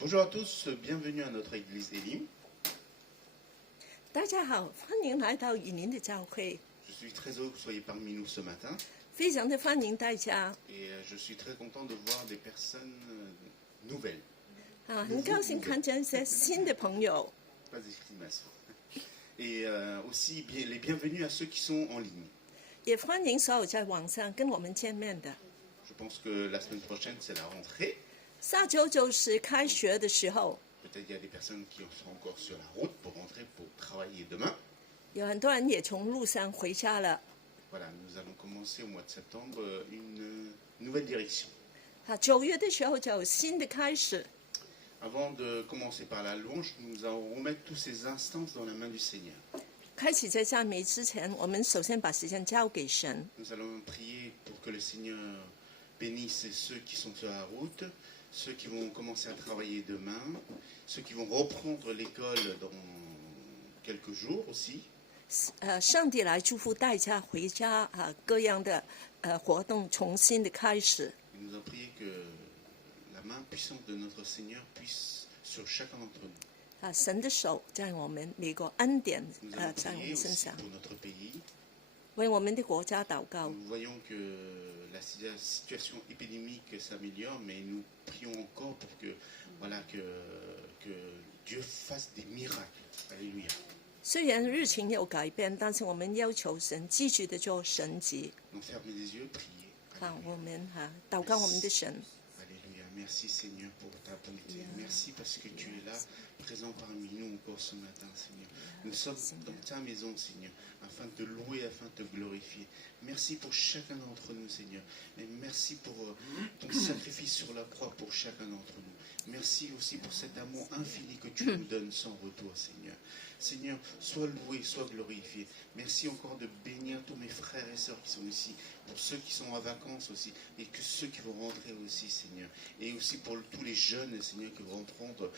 Bonjour à tous, bienvenue à notre église Elim. 大家好，欢迎来到以林的教会， Je suis très heureux que vous soyez parmi nous ce matin 非常的欢迎大家 et je suis très content de voir des personnes nouvelles. 很高兴看见一些新的朋友， Pas d'exclamation. Et aussi les bienvenus à ceux qui sont en ligne. 也欢迎所有在网上跟我们见面的。 Je pense que la semaine prochaine c'est la rentrée. 下周就是开学的时候， Peut-être il y a des personnes qui sont encore sur la route pour rentrer pour travailler demain. 有很多人也从路上回家了。 Voilà, nous allons commencer au mois de septembre une nouvelle direction. 9月的时候就有新的开始。 Avant de commencer par la louange, nous allons remettre tous ces instants dans la main du Seigneur. 开始在赞美之前，我们首先把时间交给神。 Nous allons prier pour que le Seigneur bénisse ceux qui sont sur la route, ceux qui vont commencer à travailler demain, ceux qui vont reprendre l'école dans quelques jours aussi. 上帝来祝福大家回家各样的活动重新的开始。 Et nous allons prier que la main puissante de notre Seigneur puisse sur chacun d'entre nous. 神的手在我们美国恩典 Nous allons 在我 prier 们身 aussi 上， pour notre pays. 为我们的国家祷告。 Nous voyons que la situation épidémique s'améliore, mais nous prions encore pour que, voilà, que Dieu fasse des miracles. Alléluia. 虽然日情有改变，但是我们要求神继续的做神迹。 Donc fermez les yeux, priez. 我们祷告我们的神。 Alléluia. Merci Seigneur pour ta bonté. Merci parce que tu es là, présent parmi nous encore ce matin, Seigneur. Nous sommes dans ta maison, Seigneur, afin de te louer, afin de te glorifier. Merci pour chacun d'entre nous, Seigneur. Et merci pour ton sacrifice sur la croix pour chacun d'entre nous. Merci aussi pour cet amour infini que tu nous donnes sans retour, Seigneur. Seigneur, sois loué, sois glorifié. Merci encore de bénir tous mes frères et sœurs qui sont ici, pour ceux qui sont en vacances aussi, et que ceux qui vont rentrer aussi, Seigneur. Et aussi pour tous les jeunes, Seigneur, qui vont prendre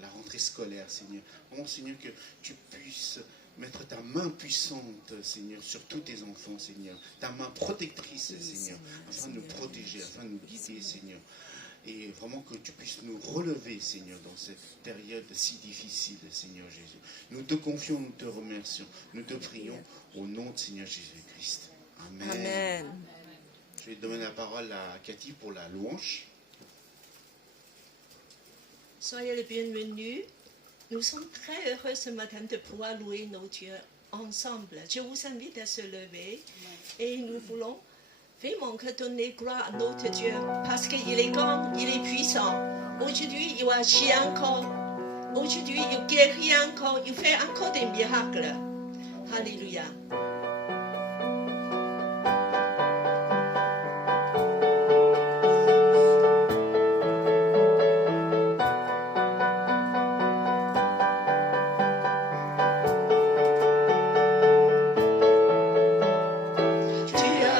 la rentrée scolaire, Seigneur. Oh, Seigneur, que tu puisses mettre ta main puissante, Seigneur, sur tous tes enfants, Seigneur. Ta main protectrice, Seigneur, afin de nous protéger, afin de nous guider, Seigneur. Et vraiment que tu puisses nous relever, Seigneur, dans cette période si difficile, Seigneur Jésus. Nous te confions, nous te remercions, nous te prions au nom de Seigneur Jésus-Christ. Amen. Amen. Je vais donner la parole à Cathy pour la louange. Soyez les bienvenus. Nous sommes très heureux ce matin de pouvoir louer nos dieux ensemble. Je vous invite à se lever et nous voulons vraiment que donner gloire à notre Dieu parce qu'il est grand, il est puissant. Aujourd'hui, il agit encore. Aujourd'hui, il guérit encore. Il fait encore des miracles. Alléluia.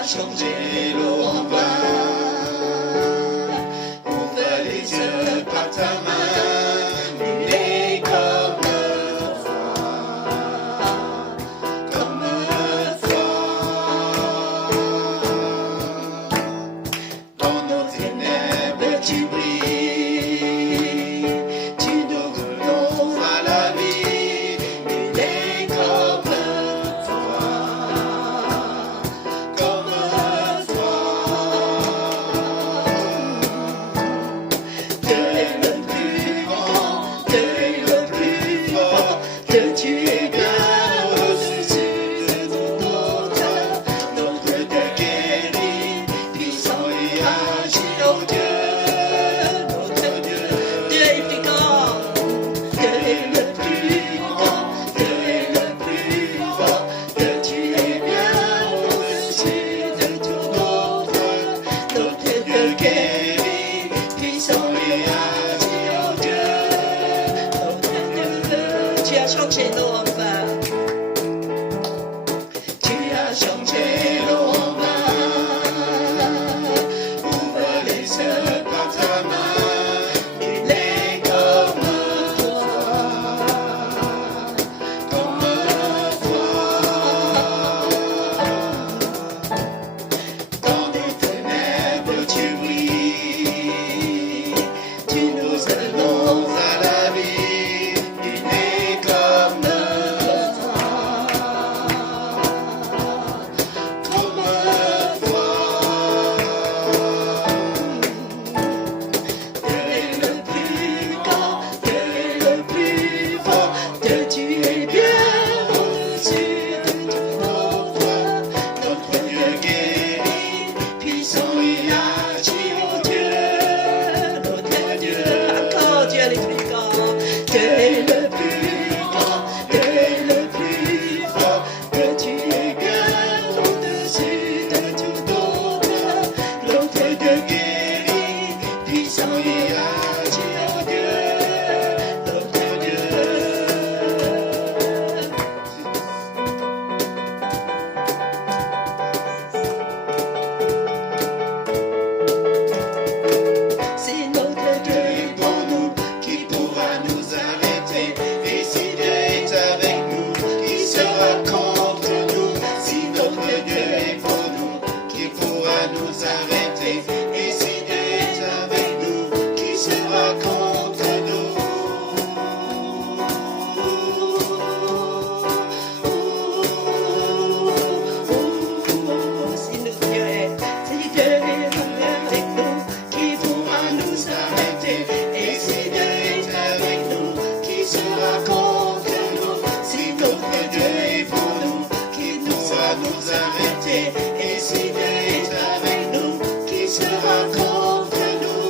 Changer l'envoi, ouvre les yeux par ta main, il est comme toi, dans nos ténèbres tu brilles, tu nous ouvres à la vie, il est comme toi. Notre Dieu guérit, puissant et agit, oh Dieu. puissant et agir Dieu, notre Dieu. C'est notre Dieu pour nous, qui pourra nous arrêter? Et si Dieu est avec nous, qui sera contre nous? Si notre Dieu est pour nous, qui pourra nous arrêter? Et si Dieu est avec nous, qui sera contre nous? Si notre Dieu est, si Dieu est avec nous, qui pourra nous arrêter? Et si Dieu est avec nous, qui sera contre nous? Si notre Dieu est pour nous, qui pourra nous arrêter? Et si Dieu est avec nous, qui sera contre nous?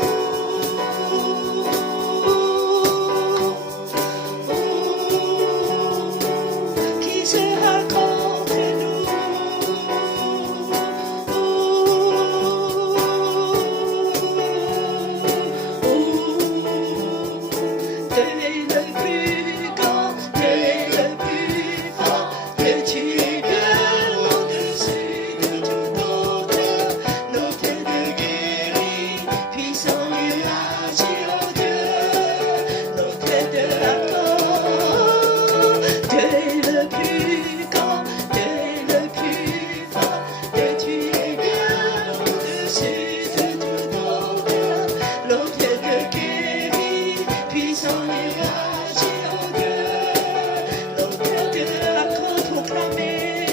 Qui sera contre nous? Dieu est le plus grand, Dieu est le plus fort, Dieu tu es bien au-dessus de tout autre. Notre Dieu guérit, puissant et agit, oh Dieu, notre Dieu accorde. Dieu est le plus grand, Dieu est le plus fort, Dieu tu es bien au-dessus de tout autre. Notre Dieu guérit, puissant et agit, oh Dieu, notre Dieu accorde, proclamer.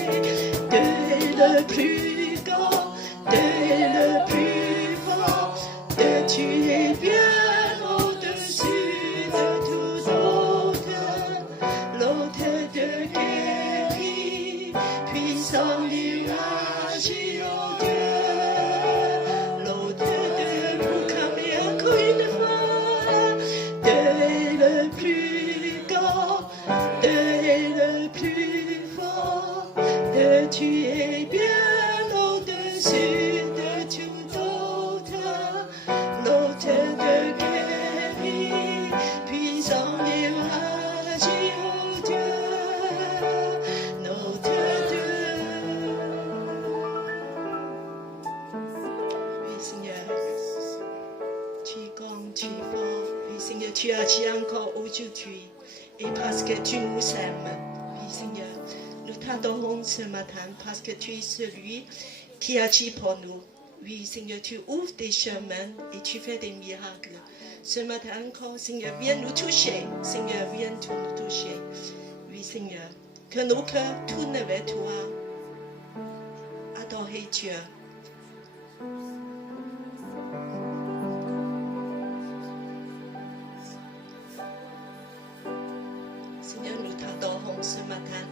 Dieu est le plus grand, Dieu est le plus fort, Dieu tu es bien au-dessus de tout autre. L'autre Dieu guérit, puissant et agit, oh Dieu. L'autre Dieu proclamer encore une fois. Dieu est le plus grand, Dieu est le plus fort, Dieu tu es bien au-dessus de tout autre. L'autre Dieu guérit, puissant et agit, oh Dieu, notre Dieu. Oui, Seigneur, tu es grand, tu es fort. Oui, Seigneur, tu agis encore aujourd'hui. Et parce que tu nous aimes, oui, Seigneur, nous t'adorons ce matin parce que tu es celui qui agit pour nous. Oui, Seigneur, tu ouvres des chemins et tu fais des miracles. Ce matin encore, Seigneur, viens nous toucher. Seigneur, viens nous toucher. Oui, Seigneur, que nos cœurs tournent vers toi. Adorer Dieu. Seigneur, nous t'adorons ce matin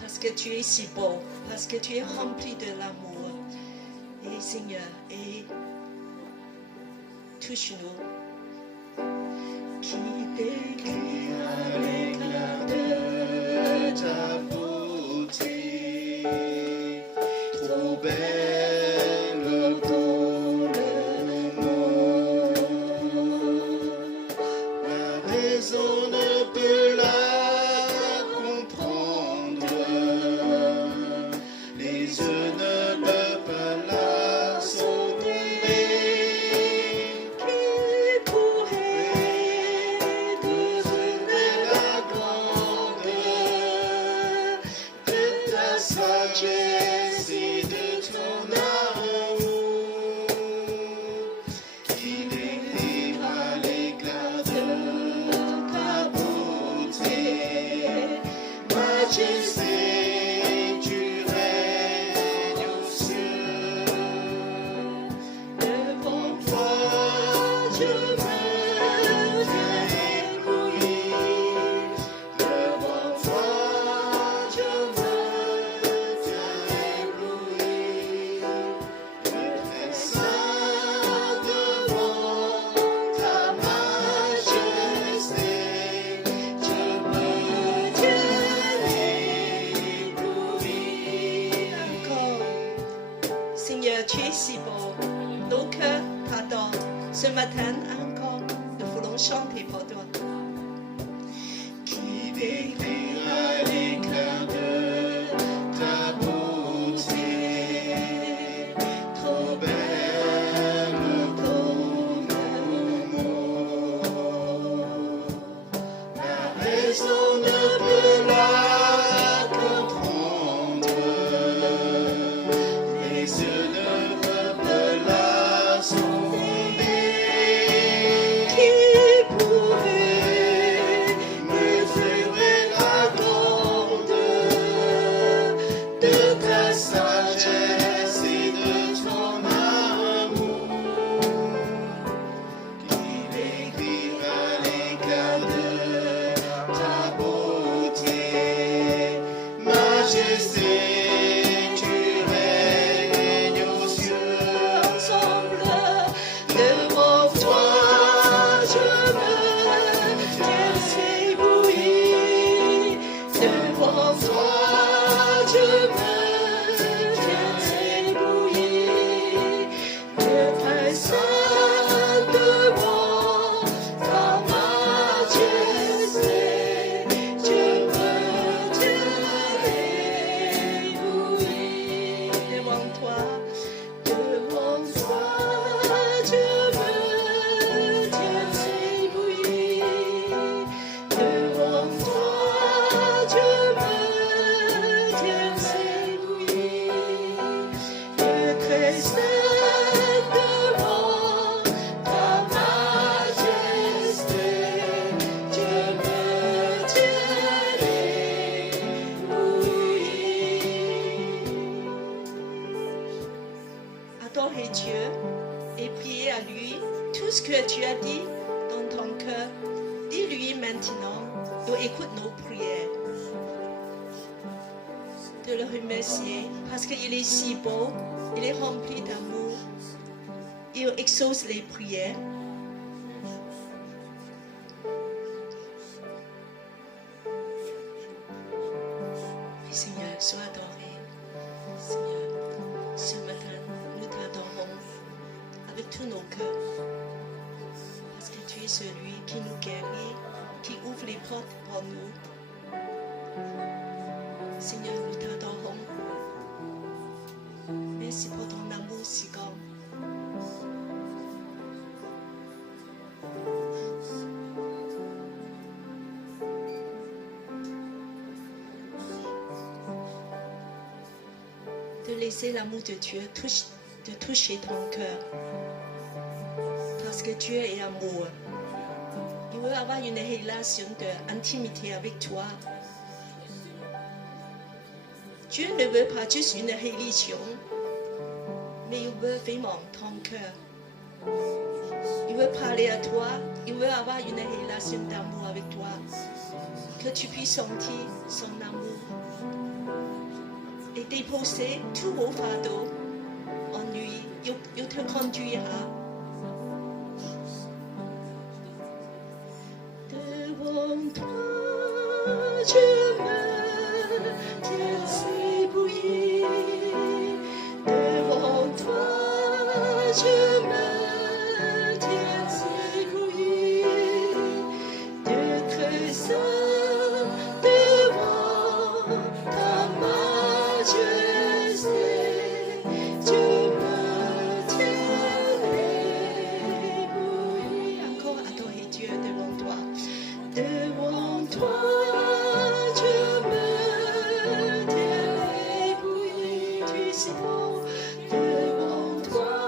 parce que tu es si beau, parce que tu es rempli de l'amour. Et Seigneur, et touche-nous. Qui décrira l'éclat de ta beauté, trop belle pour le monde. Ma raison ne peut la comprendre, les yeux ne peuvent pas la soutenir. qui pourrait Devenir la grandeur de ta sagesse et de ton amour, qui décrira l'éclat de ta beauté, majesté, tu règnes aux cieux. Devant toi, je me fais éblouir. Devant toi, je me tiens ébloui. Très saint devant ta majesté, je me tiens ébloui. encore. Seigneur, tu es si beau. Nos cœurs t'adorent ce matin allons chanter pour toi. Qui décrira l'éclat de ta beauté, trop belle comme un mot. La raison ne peut la comprendre, les yeux ne peuvent la sonder. Qui pourrait Mesurer la grandeur de ta sagesse et de ton amour, qui décrira l'éclat de ta beauté, majesté, tu règnes aux cieux. ensemble devant toi, je me tiens ébloui. Devant toi, je me tiens ébloui. Le Très Saint devant ta majesté, je me tiens ébloui. Devant toi, je me tiens ébloui. Devant toi, je me tiens ébloui. Le Très Saint devant ta majesté, je me tiens ébloui. Adorez Dieu et priez à lui tout ce que tu as dit dans ton cœur. Dis-lui maintenant et écoute nos prières. De le remercier parce qu'il est si beau, il est rempli d'amour. Il exauce les prières. Oui, Seigneur, sois adoré. Seigneur, ce matin, nous t'adorons avec tous nos cœurs. Parce que tu es celui qui nous guérit, qui ouvre les portes pour nous. Seigneur, nous t'adorons. Merci pour ton amour si grand. De laisser l'amour de Dieu toucher ton cœur. Parce que Dieu est amour. Il veut avoir une relation d'intimité avec toi. Dieu ne veut pas juste une religion, mais il veut vraiment ton cœur. Il veut parler à toi, il veut avoir une relation d'amour avec toi. Que tu puisses sentir son amour et déposer tous vos fardeaux en lui. Il te conduira. Devant toi, je me tiens ébloui. Devant toi, je me tiens ébloui. De Très Saint devant ta majesté, je me tiens ébloui. Encore adorer Dieu devant toi. Devant toi, je me tiens ébloui. Tu es si beau. Devant toi,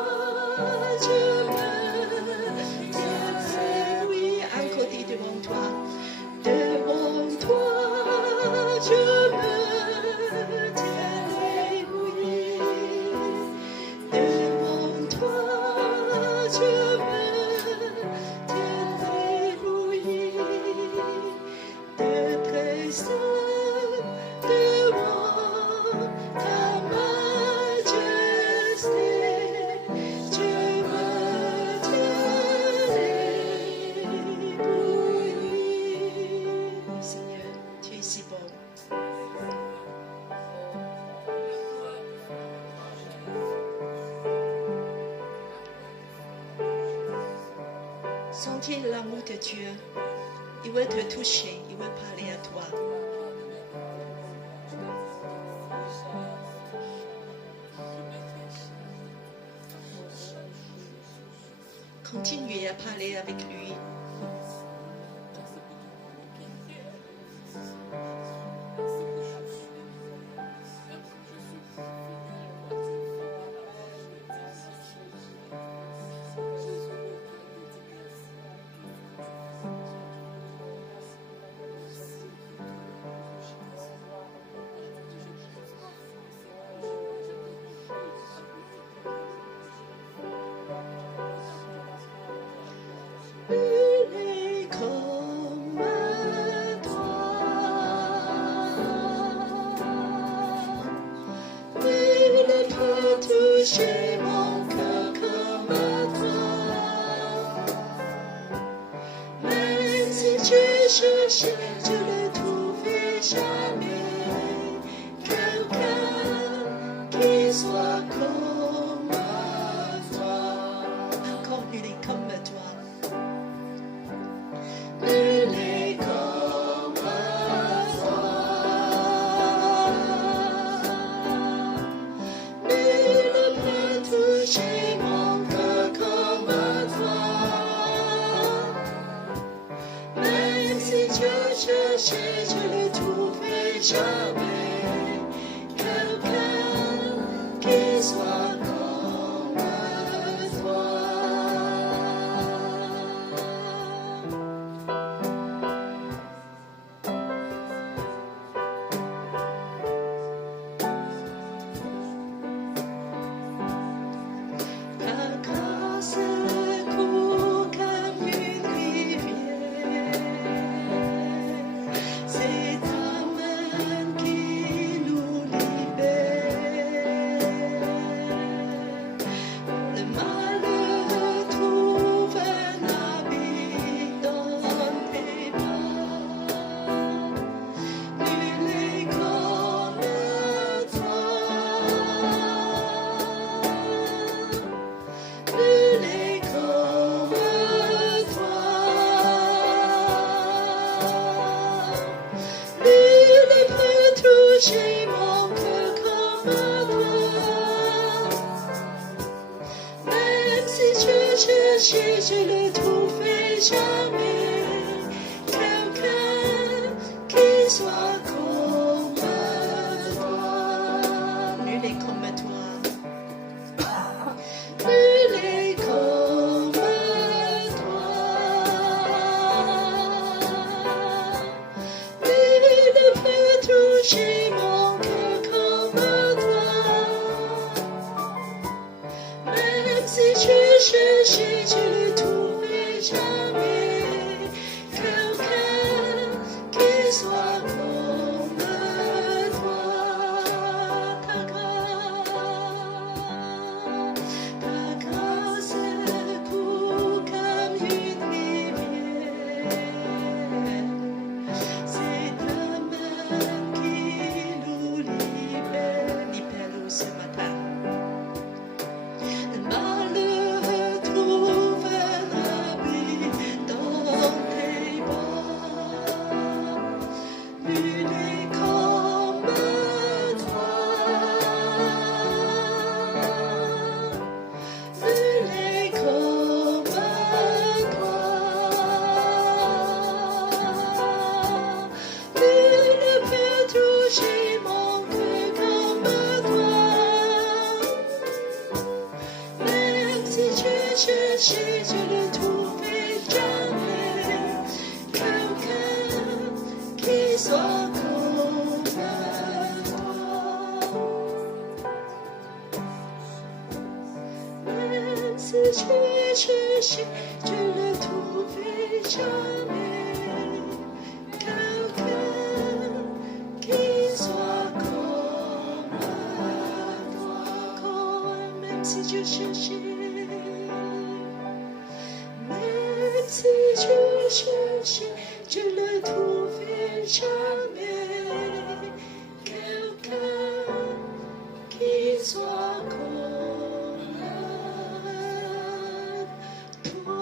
sentir l'amour de Dieu. Il veut te toucher, il veut parler à toi. Continuez à parler avec lui. Toucher mon cœur comme toi. Même si tu cherchais, tu ne trouvais jamais quelqu'un qui soit comme toi. Encore il est comme toi. Il est comme toi. Toucher mon cœur comme toi. Même si tu cherchais, je ne trouvais jamais quelqu'un qui soit comme toi. Toucher mon cœur comme toi. Même si tu cherchais, je ne trouvais jamais quelqu'un qui soit comme toi. Nul est comme toi. Nul est comme toi. Nul ne peut toucher mon cœur comme toi. Même si tu cherchais, je ne trouvais jamais quelqu'un qui soit comme toi. Ta grâce coule comme une rivière. C'est ta main qui nous libère. Libère-nous ce matin. Le malheur trouve un abri dans tes bras. Nul n'est comme toi. Nul n'est comme toi. Nul ne peut toucher mon cœur comme toi. Même si tu cherchais, je ne trouvais jamais quelqu'un qui soit comme toi. Même si tu cherchais, je ne trouvais jamais quelqu'un qui soit comme toi. Même si tu cherchais, même si tu cherchais, je ne trouvais jamais quelqu'un qui soit comme toi.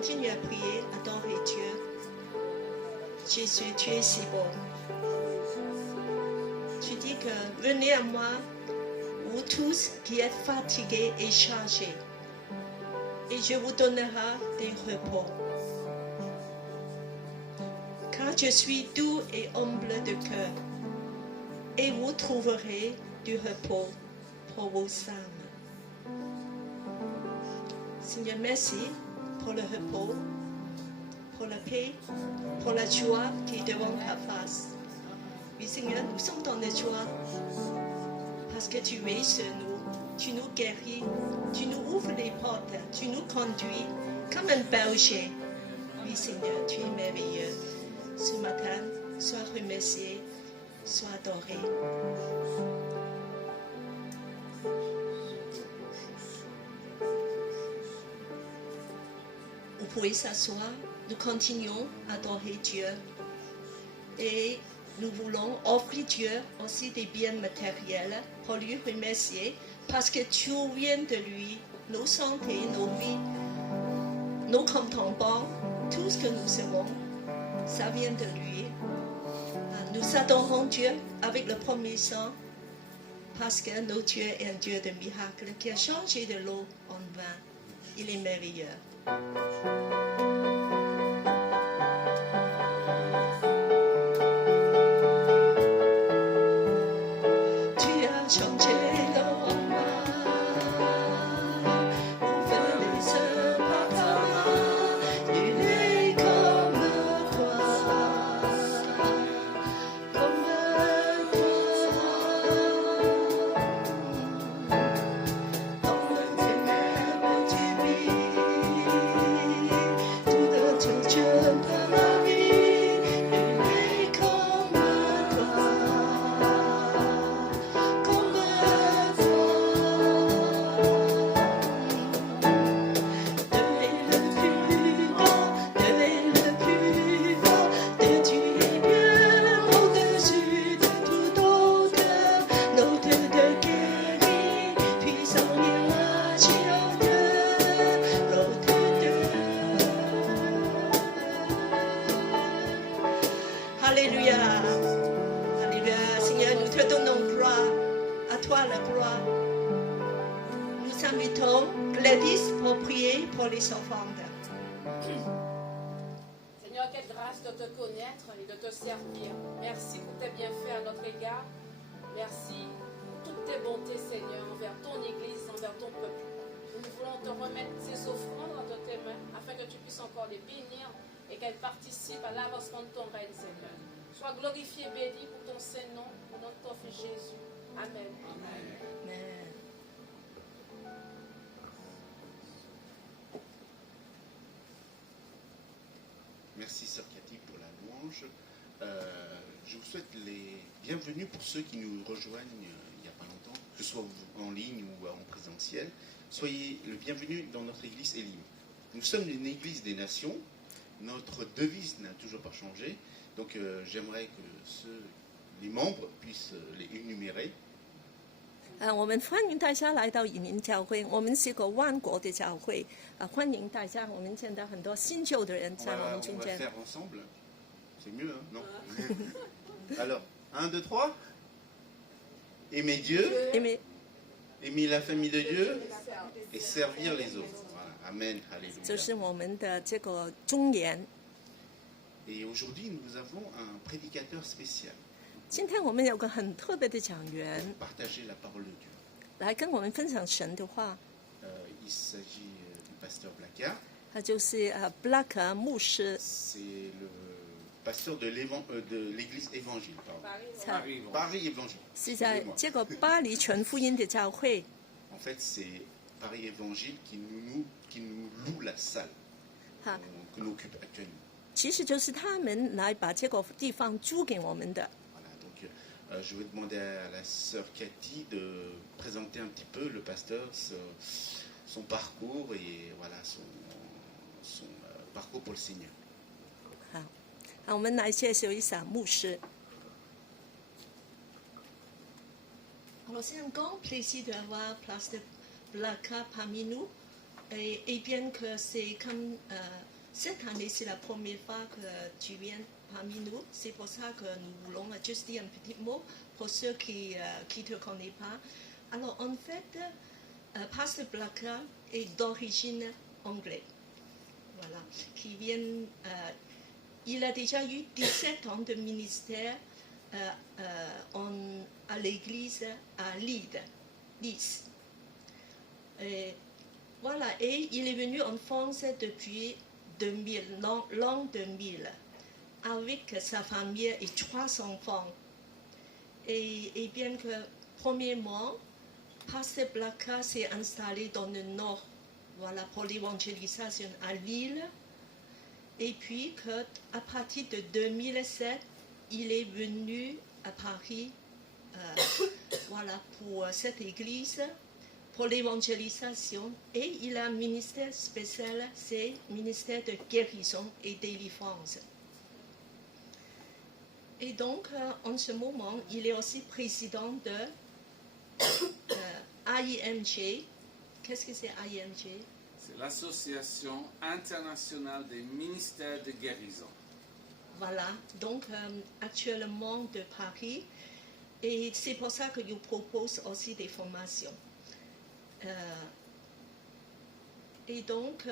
continue à prier, adorer Dieu. Jésus, tu es si beau. Tu dis que venez à moi, vous tous qui êtes fatigués et chargés, et je vous donnerai des repos. Car je suis doux et humble de cœur, et vous trouverez du repos pour vos âmes. Seigneur, merci pour le repos, pour la paix, pour la joie qui est devant ta face. Oui, Seigneur, nous sommes dans la joie parce que tu es sur nous, tu nous guéris, tu nous ouvres les portes, tu nous conduis comme un berger. Oui, Seigneur, tu es merveilleux. Ce matin, sois remercié, sois adoré. Vous pouvez s'asseoir, nous continuons à adorer Dieu et nous voulons offrir Dieu aussi des biens matériels pour lui remercier parce que tout vient de lui, nos santé, nos vies, nos comptes en banque, tout ce que nous avons, ça vient de lui. Nous adorons Dieu avec le premier sang parce que notre Dieu est un Dieu de miracles qui a changé de l'eau en vin. Il est merveilleux. Tu as changé l'eau en vin, ouvert les yeux par ta main, il est comme toi, comme toi, dans le ténèbre tu brilles, tout de Dieu de la vie, il est comme toi. Alléluia, Alléluia, Seigneur, nous te donnons gloire, à toi la gloire. Nous invitons Gladys pour prier pour les offrandes. Seigneur, quelle grâce de te connaître et de te servir. Merci pour tes bienfaits à notre égard. Merci pour toutes tes bontés, Seigneur, envers ton Église, envers ton peuple. Nous voulons te remettre ces offrandes entre tes mains afin que tu puisses encore les bénir et qu'elles participent à l'avancement de ton règne, Seigneur. Sois glorifié, béni pour ton Saint-Nom, au nom de ton Fils Jésus. Amen. Amen. Merci Sœur Cathy pour la louange. Je vous souhaite les bienvenus pour ceux qui nous rejoignent il n'y a pas longtemps, que ce soit en ligne ou en présentiel. Soyez le bienvenu dans notre église Elim. Nous sommes une église des nations. Notre devise n'a toujours pas changé. Donc j'aimerais que les membres puissent les énumérer. 我们欢迎大家来到以民教会，我们是个万国的教会，欢迎大家。我们见到很多新旧的人 On 在我 va, 们 on 中 va 间。 faire ensemble. C'est mieux, hein? Non? Alors, 1, 2, 3. Aimer Dieu, 因为 aimer la famille de Dieu et servir les autres. Voilà. Amen. 这 Alléluia. 是我们的这个忠言。 Et aujourd'hui, nous avons un prédicateur spécial 今天我们有个很特别的讲员 pour partager la parole de Dieu. 来跟我们分享神的话， Il s'agit du pasteur Blacard. 他就是布拉克牧师， C'est le pasteur de l'église évangile. Pardon. 在 Paris Évangile. 是在 Excusez-moi. 这个巴黎全福音的教会。 En fait, c'est Paris Évangile qui nous loue la salle 哈， que nous occupe actuellement. 其实就是他们来把这个地方租给我们的。 Voilà, donc je vais demander à la sœur Cathy de présenter un petit peu le pasteur, son parcours et voilà son parcours pour le Seigneur. 好，我们来介绍一下牧师。Alors c'est un grand plaisir d'avoir Pasteur Blacard parmi nous et bien que c'est comme cette année, c'est la première fois que tu viens parmi nous. C'est pour ça que nous voulons juste dire un petit mot pour ceux qui ne te connaissent pas. Alors, en fait, Pasteur Blaka est d'origine anglaise. Voilà. Il a déjà eu 17 ans de ministère à l'église à Leeds. Et, voilà, et il est venu en France depuis l'an 2000 avec sa famille et 3 enfants. Et bien que, premièrement, Pasteur Blaka s'est installé dans le nord, voilà, pour l'évangélisation à Lille. Et puis qu'à partir de 2007, il est venu à Paris, voilà, pour cette église, pour l'évangélisation. Et il a un ministère spécial, c'est le ministère de guérison et délivrance. Et donc, en ce moment, il est aussi président de AIMG. Qu'est-ce que c'est AIMG? C'est l'Association internationale des ministères de guérison. Voilà, donc actuellement de Paris. Et c'est pour ça que je propose aussi des formations. Et donc,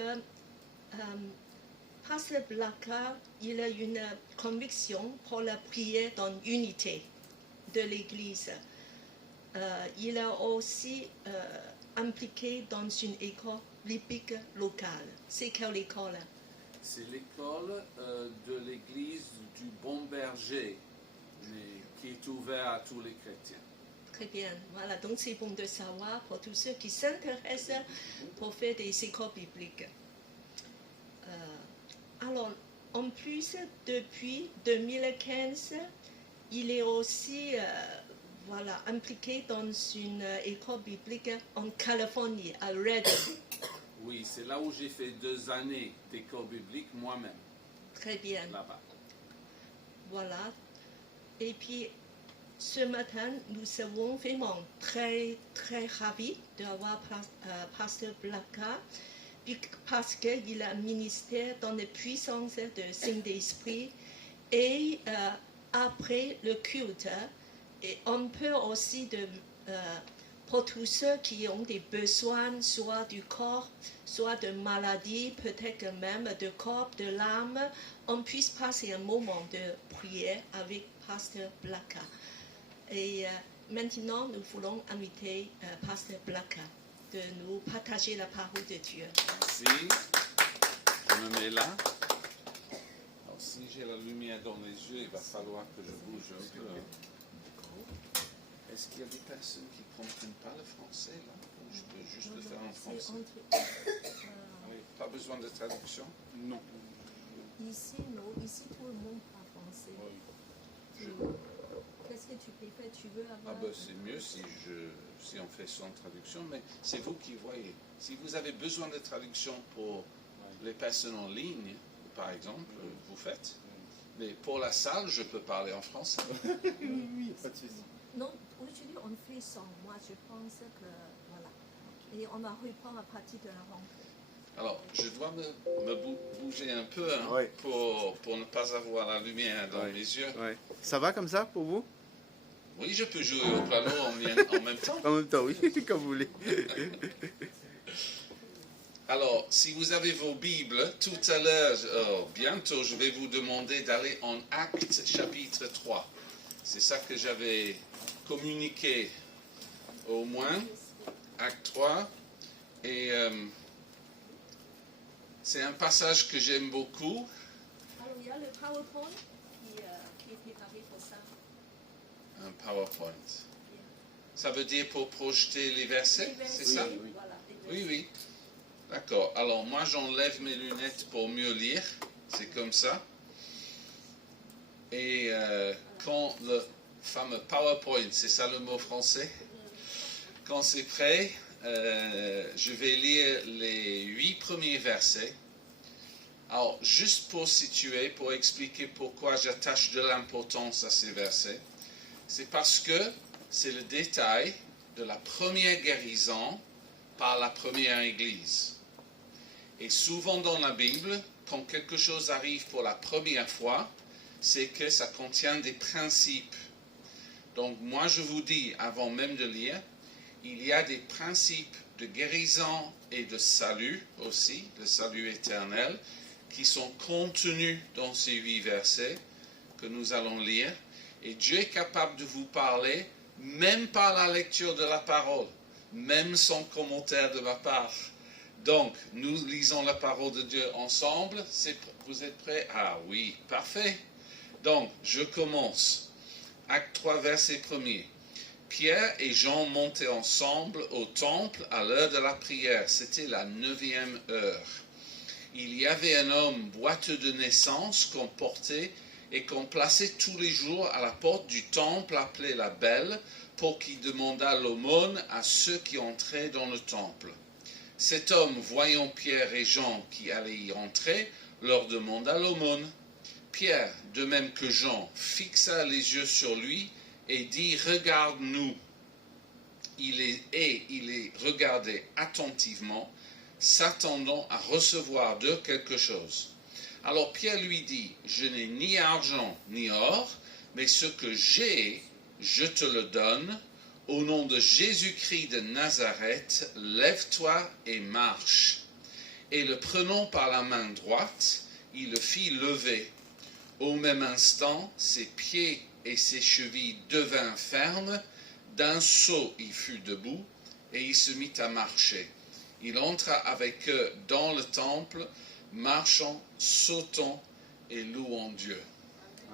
Pasteur Blaka, il a une conviction pour la prière dans l'unité de l'Église. Il a aussi impliqué dans une école biblique locale. C'est quelle école? C'est l'école de l'église du Bon Berger, qui est ouverte à tous les chrétiens. Très bien, voilà, donc c'est bon de savoir pour tous ceux qui s'intéressent pour faire des écoles bibliques. Alors, en plus, depuis 2015, il est aussi voilà, impliqué dans une école biblique en Californie, à Redding. Oui, c'est là où j'ai fait 2 années d'école biblique moi-même, Très bien, là-bas. voilà. Et puis, ce matin, nous serons vraiment très, très ravis d'avoir Pasteur Blaka, parce qu'il a un ministère dans la puissance de Saint-Esprit. Et après le culte, et on peut aussi, pour tous ceux qui ont des besoins, soit du corps, soit de maladie, peut-être même de corps, de l'âme, on puisse passer un moment de prière avec Pasteur Blaka. Et maintenant, nous voulons inviter Pasteur Blaka de nous partager la parole de Dieu. Merci. Je me mets là. Alors, si j'ai la lumière dans les yeux, il va falloir que je bouge un peu. Est-ce qu'il y a des personnes qui ne comprennent pas le français là? Ou je peux juste le faire en français? Oui, pas besoin de traduction? Non. Ici, non. Ici, tout le monde parle français. Oui. Qu'est-ce que tu préfères? Tu veux avoir... Ah ben, c'est mieux si on fait sans traduction, mais c'est vous qui voyez. Si vous avez besoin de traduction pour les personnes en ligne, par exemple, vous faites. Mais pour la salle, je peux parler en français. Oui, pas de souci. Non, aujourd'hui, on fait sans. Moi, je pense que... Voilà. Et on va reprendre à partir de la rentrée. Alors, je dois me bouger un peu hein, Ouais. pour ne pas avoir la lumière dans Ouais. mes yeux. Ouais. Ça va comme ça pour vous? Oui, je peux jouer au piano en même temps. En même temps, oui, comme vous voulez. Alors, si vous avez vos Bibles, tout à l'heure, bientôt, je vais vous demander d'aller en Actes chapitre 3. C'est ça que j'avais communiqué au moins, Acte 3. Et c'est un passage que j'aime beaucoup. Alors, il y a le PowerPoint qui est préparé pour ça. Un PowerPoint. Ça veut dire pour projeter les versets, c'est ça? oui. Voilà, Oui, oui. D'accord. Alors, moi, j'enlève mes lunettes pour mieux lire. C'est comme ça. Et quand le fameux PowerPoint, c'est ça le mot français? Quand c'est prêt, je vais lire les 8 premiers versets. Alors, juste pour situer, pour expliquer pourquoi j'attache de l'importance à ces versets, c'est parce que c'est le détail de la première guérison par la première Église. Et souvent dans la Bible, quand quelque chose arrive pour la première fois, c'est que ça contient des principes. Donc moi je vous dis, avant même de lire, il y a des principes de guérison et de salut aussi, le salut éternel, qui sont contenus dans ces 8 versets que nous allons lire. Et Dieu est capable de vous parler, même par la lecture de la parole, même sans commentaire de ma part. Donc, nous lisons la parole de Dieu ensemble. Vous êtes prêts? Ah oui, parfait. Donc, je commence. Acte 3, verset 1er. Pierre et Jean montaient ensemble au temple à l'heure de la prière. C'était la 9e heure. Il y avait un homme boiteux de naissance qu'on portait et qu'on plaçait tous les jours à la porte du temple appelé la Belle pour qu'il demandât l'aumône à ceux qui entraient dans le temple. Cet homme, voyant Pierre et Jean qui allaient y entrer, leur demanda l'aumône. Pierre, de même que Jean, fixa les yeux sur lui et dit « Regarde-nous ». Il les regardait attentivement, s'attendant à recevoir d'eux quelque chose. Alors Pierre lui dit « Je n'ai ni argent ni or, mais ce que j'ai, je te le donne. Au nom de Jésus-Christ de Nazareth, lève-toi et marche. » Et le prenant par la main droite, il le fit lever. Au même instant, ses pieds et ses chevilles devinrent fermes. D'un saut, il fut debout et il se mit à marcher. Il entra avec eux dans le temple, marchant, sautant et louant Dieu.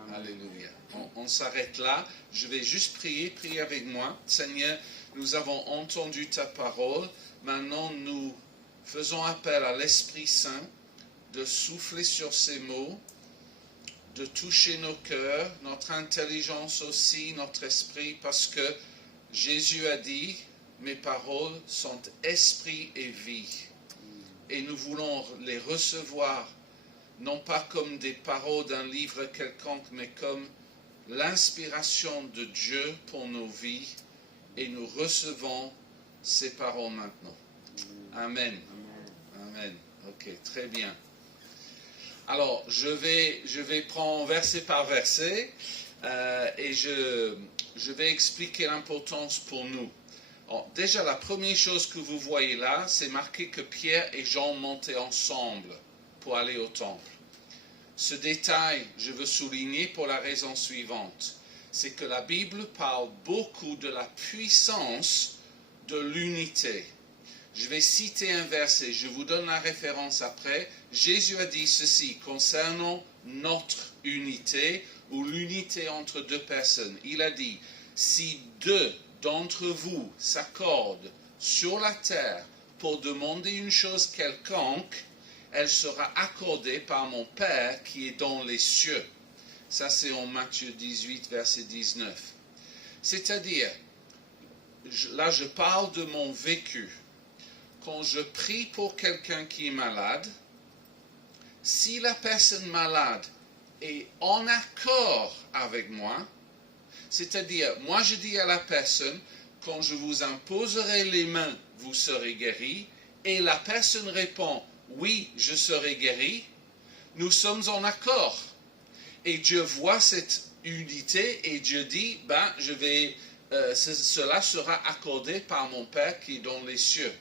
Amen. Alléluia. On s'arrête là. Je vais juste prier avec moi. Seigneur, nous avons entendu ta parole. Maintenant, nous faisons appel à l'Esprit Saint de souffler sur ces mots, de toucher nos cœurs, notre intelligence aussi, notre esprit, parce que Jésus a dit, mes paroles sont esprit et vie. Et nous voulons les recevoir, non pas comme des paroles d'un livre quelconque, mais comme l'inspiration de Dieu pour nos vies. Et nous recevons ces paroles maintenant. Amen. Amen. Ok, très bien. Alors, je vais prendre verset par verset et je vais expliquer l'importance pour nous. Alors, déjà, la première chose que vous voyez là, c'est marqué que Pierre et Jean montaient ensemble pour aller au temple. Ce détail, je veux souligner pour la raison suivante. C'est que la Bible parle beaucoup de la puissance de l'unité. Je vais citer un verset, je vous donne la référence après. Jésus a dit ceci concernant notre unité ou l'unité entre deux personnes. Il a dit, si 2 d'entre vous s'accordent sur la terre pour demander une chose quelconque, elle sera accordée par mon Père qui est dans les cieux. Ça c'est en Matthieu 18, verset 19. C'est-à-dire, là je parle de mon vécu. Quand je prie pour quelqu'un qui est malade, si la personne malade est en accord avec moi, c'est-à-dire, moi je dis à la personne, quand je vous imposerai les mains, vous serez guéri, et la personne répond, oui, je serai guéri, nous sommes en accord. Et Dieu voit cette unité et Dieu dit, cela sera accordé par mon Père qui est dans les cieux.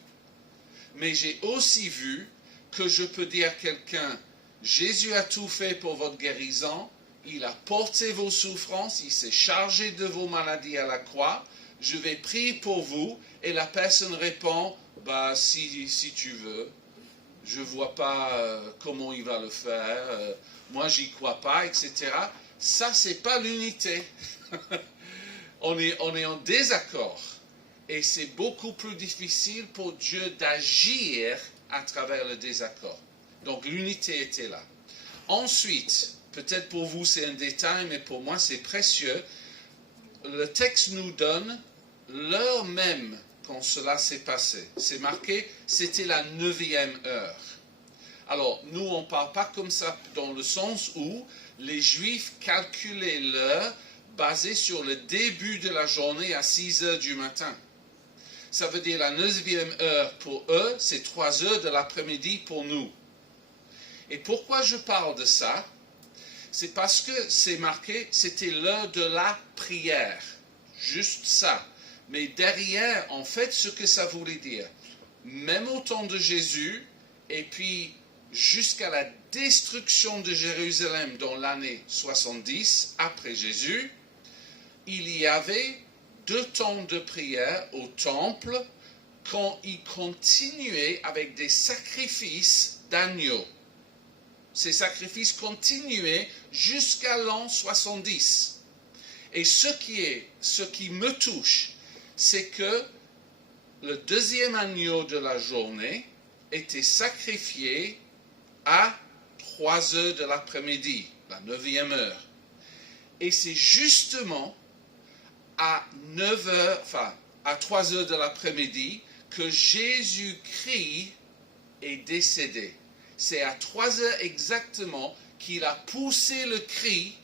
Mais j'ai aussi vu que je peux dire à quelqu'un, Jésus a tout fait pour votre guérison, il a porté vos souffrances, il s'est chargé de vos maladies à la croix, je vais prier pour vous, et la personne répond, si tu veux, je ne vois pas comment il va le faire, moi j'y crois pas, etc. Ça, c'est pas l'unité. on est en désaccord. Et c'est beaucoup plus difficile pour Dieu d'agir à travers le désaccord. Donc l'unité était là. Ensuite, peut-être pour vous c'est un détail, mais pour moi c'est précieux. Le texte nous donne l'heure même quand cela s'est passé. C'est marqué, c'était la 9e heure. Alors, nous on ne parle pas comme ça dans le sens où les Juifs calculaient l'heure basée sur le début de la journée à 6 heures du matin. Ça veut dire la 9e heure pour eux, c'est 3 heures de l'après-midi pour nous. Et pourquoi je parle de ça? C'est parce que c'est marqué, c'était l'heure de la prière. Juste ça. Mais derrière, en fait, ce que ça voulait dire, même au temps de Jésus, et puis jusqu'à la destruction de Jérusalem dans l'année 70 après Jésus, il y avait 2 temps de prière au temple quand il continuait avec des sacrifices d'agneaux. Ces sacrifices continuaient jusqu'à l'an 70. Et ce qui me touche, c'est que le 2e agneau de la journée était sacrifié à 3 heures de l'après-midi, la 9e heure. Et c'est justement à 9 heures, enfin à 3 heures de l'après-midi que Jésus-Christ est décédé. C'est à 3 heures exactement qu'il a poussé le cri,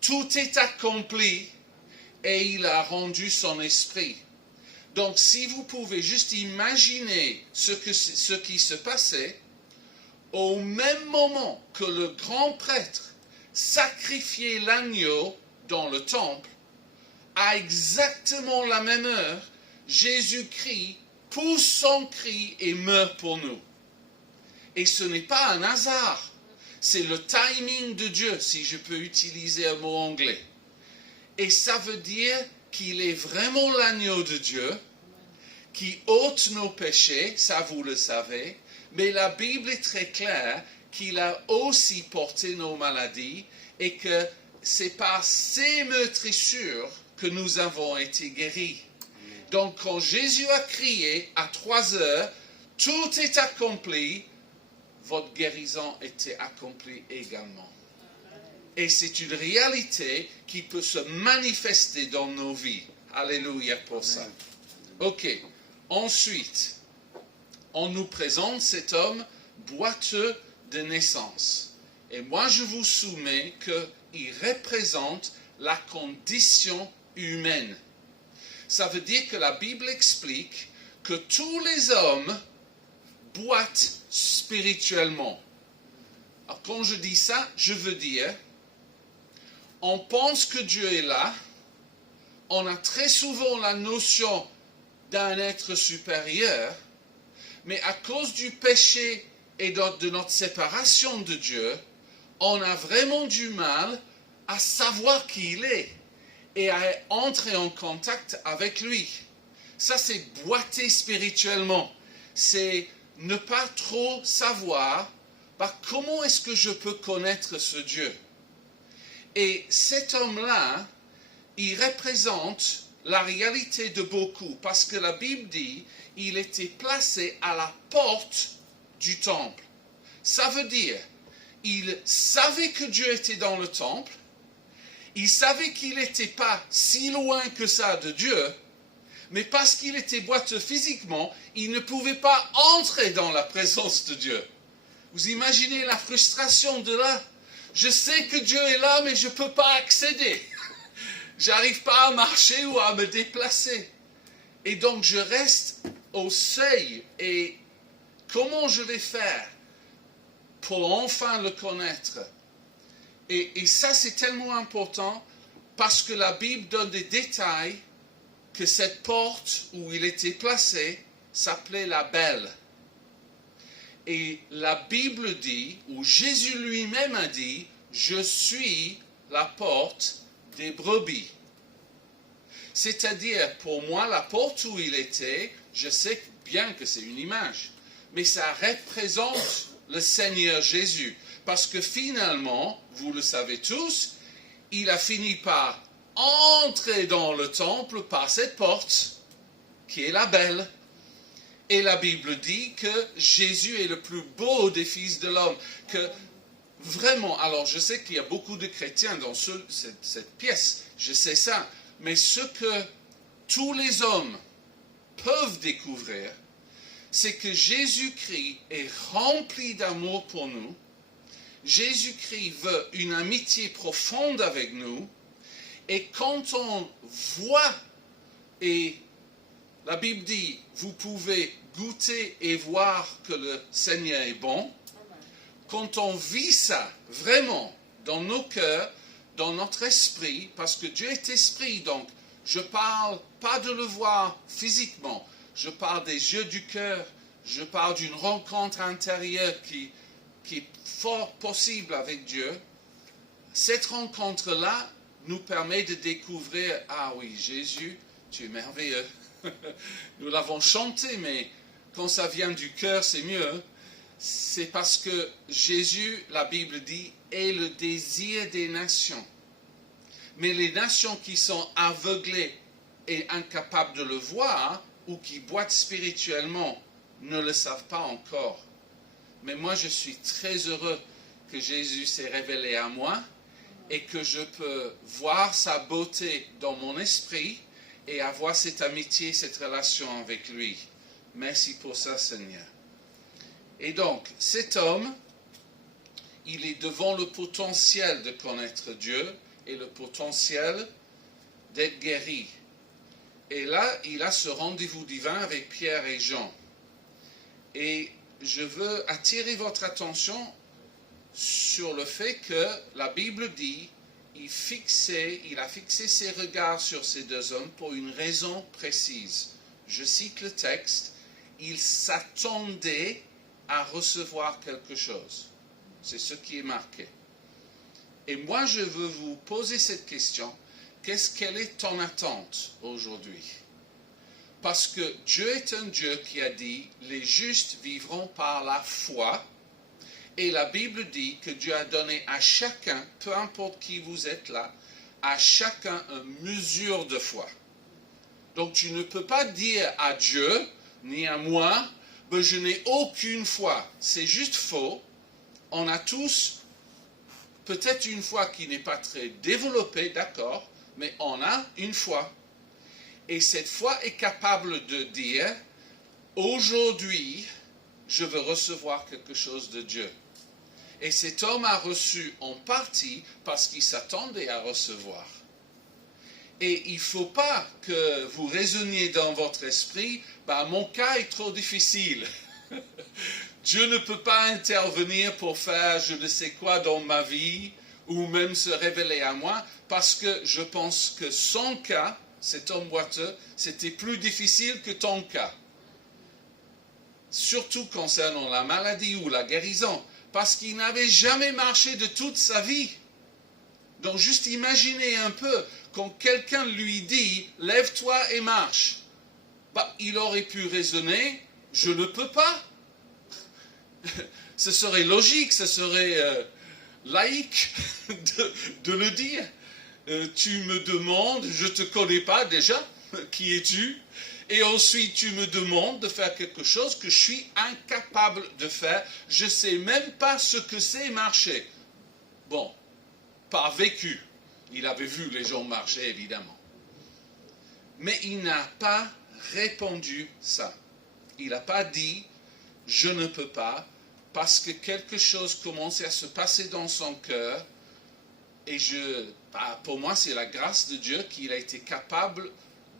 tout est accompli, et il a rendu son esprit. Donc si vous pouvez juste imaginer ce qui se passait, au même moment que le grand prêtre sacrifiait l'agneau dans le temple, à exactement la même heure, Jésus-Christ pousse son cri et meurt pour nous. Et ce n'est pas un hasard, c'est le timing de Dieu, si je peux utiliser un mot anglais. Et ça veut dire qu'il est vraiment l'agneau de Dieu, qui ôte nos péchés, ça vous le savez, mais la Bible est très claire qu'il a aussi porté nos maladies et que c'est par ses meurtrissures que nous avons été guéris. Donc quand Jésus a crié à 3 heures, tout est accompli, votre guérison était accomplie également. Et c'est une réalité qui peut se manifester dans nos vies. Alléluia pour ça. Ok, ensuite, on nous présente cet homme boiteux de naissance. Et moi, je vous soumets qu'il représente la condition humaine. Ça veut dire que la Bible explique que tous les hommes boitent spirituellement. Alors, quand je dis ça, je veux dire, on pense que Dieu est là, on a très souvent la notion d'un être supérieur, mais à cause du péché et de notre séparation de Dieu, on a vraiment du mal à savoir qui il est et à entrer en contact avec lui. Ça, c'est boiter spirituellement. C'est ne pas trop savoir comment est-ce que je peux connaître ce Dieu. Et cet homme-là, il représente la réalité de beaucoup, parce que la Bible dit il était placé à la porte du temple. Ça veut dire, il savait que Dieu était dans le temple, il savait qu'il n'était pas si loin que ça de Dieu, mais parce qu'il était boiteux physiquement, il ne pouvait pas entrer dans la présence de Dieu. Vous imaginez la frustration de là? Je sais que Dieu est là, mais je ne peux pas accéder. J'arrive pas à marcher ou à me déplacer. Et donc je reste au seuil. Et comment je vais faire pour enfin le connaître? Et ça, c'est tellement important parce que la Bible donne des détails que cette porte où il était placé s'appelait la Belle. Et la Bible dit, ou Jésus lui-même a dit, je suis la porte des brebis. C'est-à-dire, pour moi, la porte où il était, je sais bien que c'est une image, mais ça représente le Seigneur Jésus. Parce que finalement, vous le savez tous, il a fini par entrer dans le temple par cette porte, qui est la Belle. Et la Bible dit que Jésus est le plus beau des fils de l'homme. Que vraiment, alors je sais qu'il y a beaucoup de chrétiens dans cette pièce, je sais ça, mais ce que tous les hommes peuvent découvrir, c'est que Jésus-Christ est rempli d'amour pour nous. Jésus-Christ veut une amitié profonde avec nous. Et quand on voit, et la Bible dit, vous pouvez goûter et voir que le Seigneur est bon, quand on vit ça vraiment dans nos cœurs, dans notre esprit, parce que Dieu est esprit, donc je parle pas de le voir physiquement, je parle des yeux du cœur, je parle d'une rencontre intérieure qui est fort possible avec Dieu. Cette rencontre-là nous permet de découvrir, ah oui, Jésus, tu es merveilleux. Nous l'avons chanté, mais quand ça vient du cœur, c'est mieux. C'est parce que Jésus, la Bible dit, est le désir des nations. Mais les nations qui sont aveuglées et incapables de le voir, ou qui boitent spirituellement, ne le savent pas encore. Mais moi, je suis très heureux que Jésus s'est révélé à moi et que je peux voir sa beauté dans mon esprit et avoir cette amitié, cette relation avec lui. Merci pour ça, Seigneur. Et donc, cet homme, il est devant le potentiel de connaître Dieu et le potentiel d'être guéri. Et là, il a ce rendez-vous divin avec Pierre et Jean. Et je veux attirer votre attention sur le fait que la Bible dit il a fixé ses regards sur ces deux hommes pour une raison précise. Je cite le texte, il s'attendait à recevoir quelque chose. C'est ce qui est marqué. Et moi, je veux vous poser cette question. Quelle est ton attente aujourd'hui? Parce que Dieu est un Dieu qui a dit, les justes vivront par la foi. Et la Bible dit que Dieu a donné à chacun, peu importe qui vous êtes là, à chacun une mesure de foi. Donc tu ne peux pas dire à Dieu, ni à moi, ben, je n'ai aucune foi. C'est juste faux. On a tous peut-être une foi qui n'est pas très développée, d'accord, mais on a une foi. Et cette foi est capable de dire, aujourd'hui, je veux recevoir quelque chose de Dieu. Et cet homme a reçu en partie parce qu'il s'attendait à recevoir. Et il ne faut pas que vous raisonniez dans votre esprit, bah, mon cas est trop difficile. Dieu ne peut pas intervenir pour faire je ne sais quoi dans ma vie, ou même se révéler à moi, parce que je pense que son cas, cet homme boiteux, c'était plus difficile que ton cas. Surtout concernant la maladie ou la guérison, parce qu'il n'avait jamais marché de toute sa vie. Donc juste imaginez un peu, quand quelqu'un lui dit « lève-toi et marche », bah, il aurait pu raisonner « je ne peux pas ». Ce serait logique, ce serait laïque de le dire. Tu me demandes, je ne te connais pas déjà, qui es-tu? Et ensuite tu me demandes de faire quelque chose que je suis incapable de faire. Je ne sais même pas ce que c'est marcher. Bon, par vécu. Il avait vu les gens marcher, évidemment. Mais il n'a pas répondu ça. Il n'a pas dit « je ne peux pas » parce que quelque chose commençait à se passer dans son cœur. Et pour moi, c'est la grâce de Dieu qu'il a été capable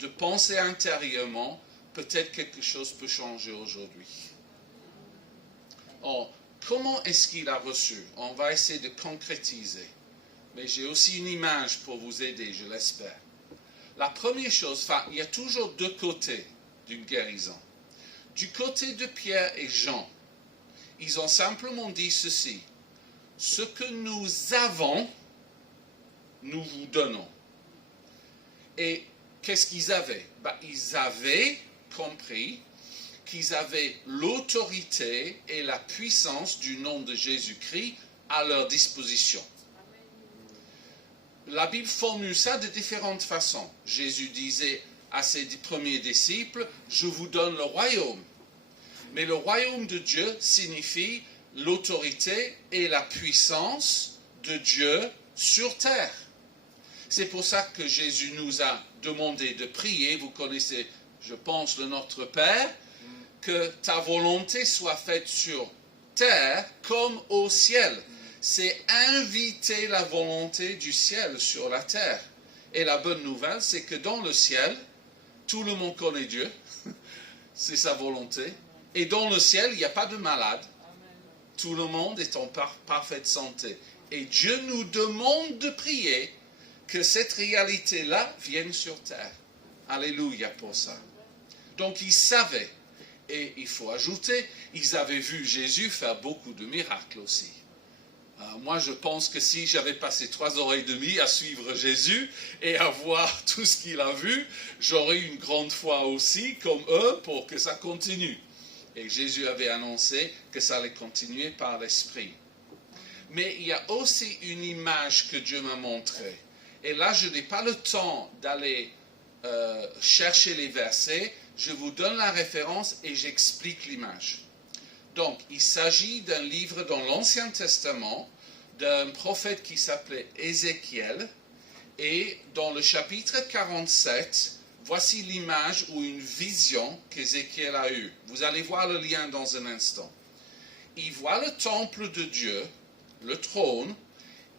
de penser intérieurement, peut-être quelque chose peut changer aujourd'hui. Or, comment est-ce qu'il a reçu? On va essayer de concrétiser. Mais j'ai aussi une image pour vous aider, je l'espère. La première chose, il y a toujours deux côtés d'une guérison. Du côté de Pierre et Jean, ils ont simplement dit ceci. Ce que nous avons, nous vous donnons. Et qu'est-ce qu'ils avaient? Ils avaient compris qu'ils avaient l'autorité et la puissance du nom de Jésus-Christ à leur disposition. La Bible formule ça de différentes façons. Jésus disait à ses premiers disciples, « Je vous donne le royaume ». Mais le royaume de Dieu signifie l'autorité et la puissance de Dieu sur terre. C'est pour ça que Jésus nous a demandé de prier. Vous connaissez, je pense, le Notre Père, que ta volonté soit faite sur terre comme au ciel. C'est inviter la volonté du ciel sur la terre. Et la bonne nouvelle, c'est que dans le ciel, tout le monde connaît Dieu. C'est sa volonté. Et dans le ciel, il n'y a pas de malade. tout le monde est en parfaite santé. Et Dieu nous demande de prier que cette réalité-là vienne sur terre. Alléluia pour ça. Donc ils savaient. Et il faut ajouter, ils avaient vu Jésus faire beaucoup de miracles aussi. Moi, je pense que si j'avais passé 3 ans et demi à suivre Jésus et à voir tout ce qu'il a vu, j'aurais une grande foi aussi, comme eux, pour que ça continue. Et Jésus avait annoncé que ça allait continuer par l'Esprit. Mais il y a aussi une image que Dieu m'a montrée. Et là, je n'ai pas le temps d'aller chercher les versets. Je vous donne la référence et j'explique l'image. Donc, il s'agit d'un livre dans l'Ancien Testament, d'un prophète qui s'appelait Ézéchiel. Et dans le chapitre 47, voici l'image ou une vision qu'Ézéchiel a eue. Vous allez voir le lien dans un instant. Il voit le temple de Dieu, le trône,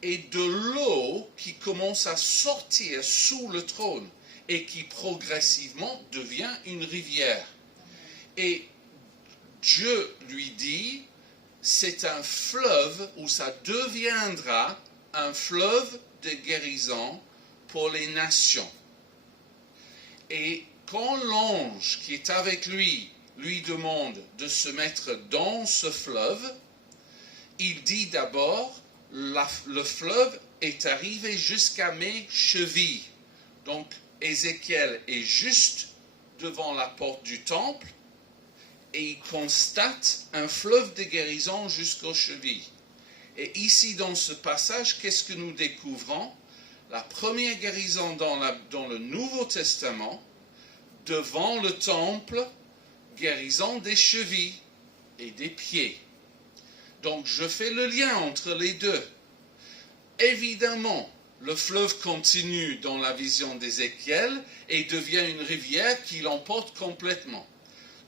et de l'eau qui commence à sortir sous le trône et qui progressivement devient une rivière. Et Dieu lui dit, c'est un fleuve où ça deviendra un fleuve de guérison pour les nations. Et quand l'ange qui est avec lui demande de se mettre dans ce fleuve, il dit d'abord, le fleuve est arrivé jusqu'à mes chevilles. Donc Ézéchiel est juste devant la porte du temple et il constate un fleuve de guérison jusqu'aux chevilles. Et ici dans ce passage, qu'est-ce que nous découvrons? La première guérison dans le Nouveau Testament, devant le temple, guérison des chevilles et des pieds. Donc je fais le lien entre les deux. Évidemment, le fleuve continue dans la vision d'Ézéchiel et devient une rivière qui l'emporte complètement.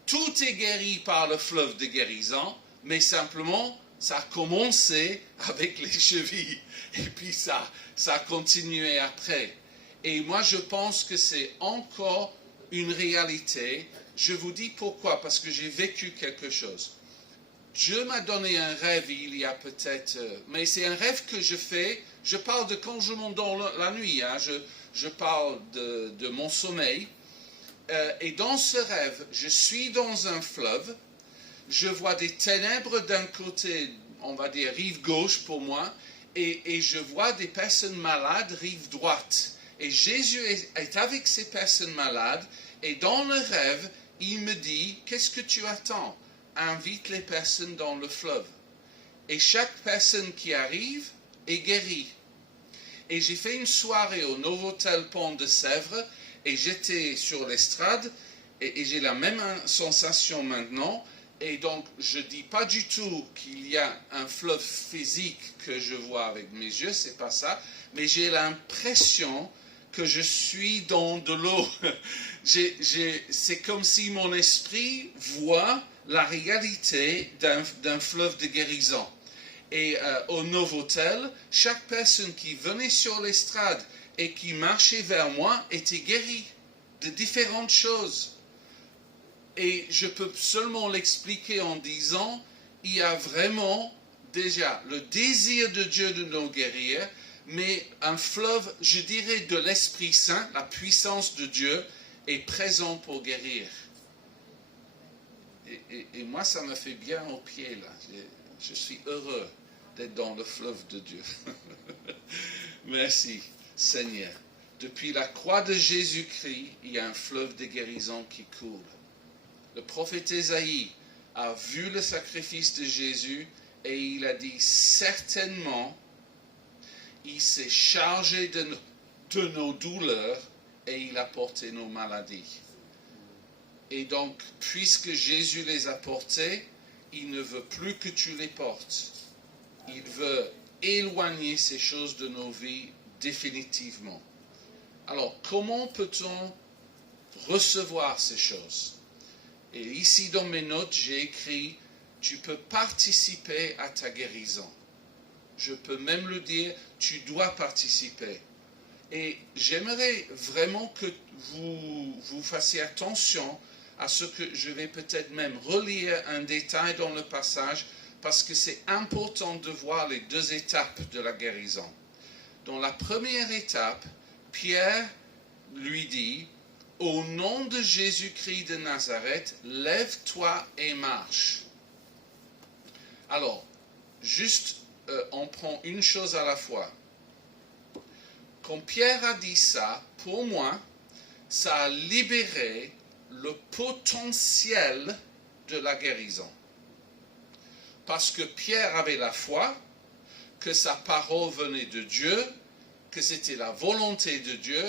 Tout est guéri par le fleuve de guérison, mais simplement, ça a commencé avec les chevilles. Et puis ça a continué après. Et moi, je pense que c'est encore une réalité. Je vous dis pourquoi, parce que j'ai vécu quelque chose. Dieu m'a donné un rêve il y a peut-être... mais c'est un rêve que je fais. Je parle de quand je m'endors la nuit. Hein, je parle de mon sommeil. Et dans ce rêve, je suis dans un fleuve. Je vois des ténèbres d'un côté, on va dire rive gauche pour moi. Et je vois des personnes malades, rive droite. Et Jésus est avec ces personnes malades. Et dans le rêve, il me dit, qu'est-ce que tu attends? Invite les personnes dans le fleuve. Et chaque personne qui arrive est guérie. Et j'ai fait une soirée au Novotel Pont de Sèvres et j'étais sur l'estrade et j'ai la même sensation maintenant. Et donc, je ne dis pas du tout qu'il y a un fleuve physique que je vois avec mes yeux, c'est pas ça. Mais j'ai l'impression que je suis dans de l'eau. C'est comme si mon esprit voit la réalité d'un fleuve de guérison. Et au Novotel, chaque personne qui venait sur l'estrade et qui marchait vers moi était guérie de différentes choses. Et je peux seulement l'expliquer en disant, il y a vraiment déjà le désir de Dieu de nous guérir, mais un fleuve, je dirais, de l'Esprit Saint, la puissance de Dieu, est présent pour guérir. Et moi, ça me fait bien aux pieds, là. Je suis heureux d'être dans le fleuve de Dieu. Merci, Seigneur. Depuis la croix de Jésus-Christ, il y a un fleuve de guérison qui coule. Le prophète Ésaïe a vu le sacrifice de Jésus et il a dit, certainement, il s'est chargé de nos douleurs et il a porté nos maladies. Et donc, puisque Jésus les a portés, il ne veut plus que tu les portes. Il veut éloigner ces choses de nos vies définitivement. Alors, comment peut-on recevoir ces choses? Et ici, dans mes notes, j'ai écrit, tu peux participer à ta guérison. Je peux même le dire, tu dois participer. Et j'aimerais vraiment que vous fassiez attention à ce que je vais peut-être même relire un détail dans le passage parce que c'est important de voir les deux étapes de la guérison. Dans la première étape, Pierre lui dit, « Au nom de Jésus-Christ de Nazareth, lève-toi et marche. » Alors, juste, on prend une chose à la fois. Quand Pierre a dit ça, pour moi, ça a libéré le potentiel de la guérison. Parce que Pierre avait la foi, que sa parole venait de Dieu, que c'était la volonté de Dieu,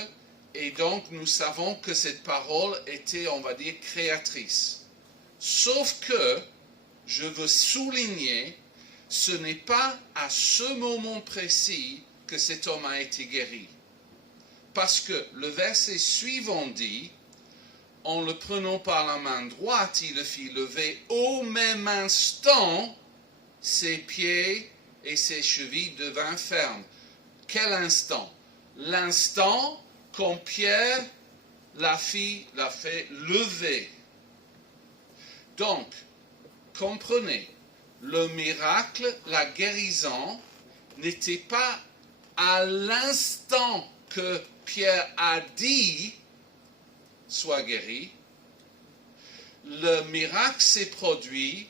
et donc nous savons que cette parole était, on va dire, créatrice. Sauf que, je veux souligner, ce n'est pas à ce moment précis que cet homme a été guéri. Parce que le verset suivant dit, en le prenant par la main droite, il le fit lever au même instant, ses pieds et ses chevilles devinrent fermes. Quel instant? L'instant quand Pierre l'a fait lever. Donc, comprenez, le miracle, la guérison, n'était pas à l'instant que Pierre a dit « sois guéri ». Le miracle s'est produit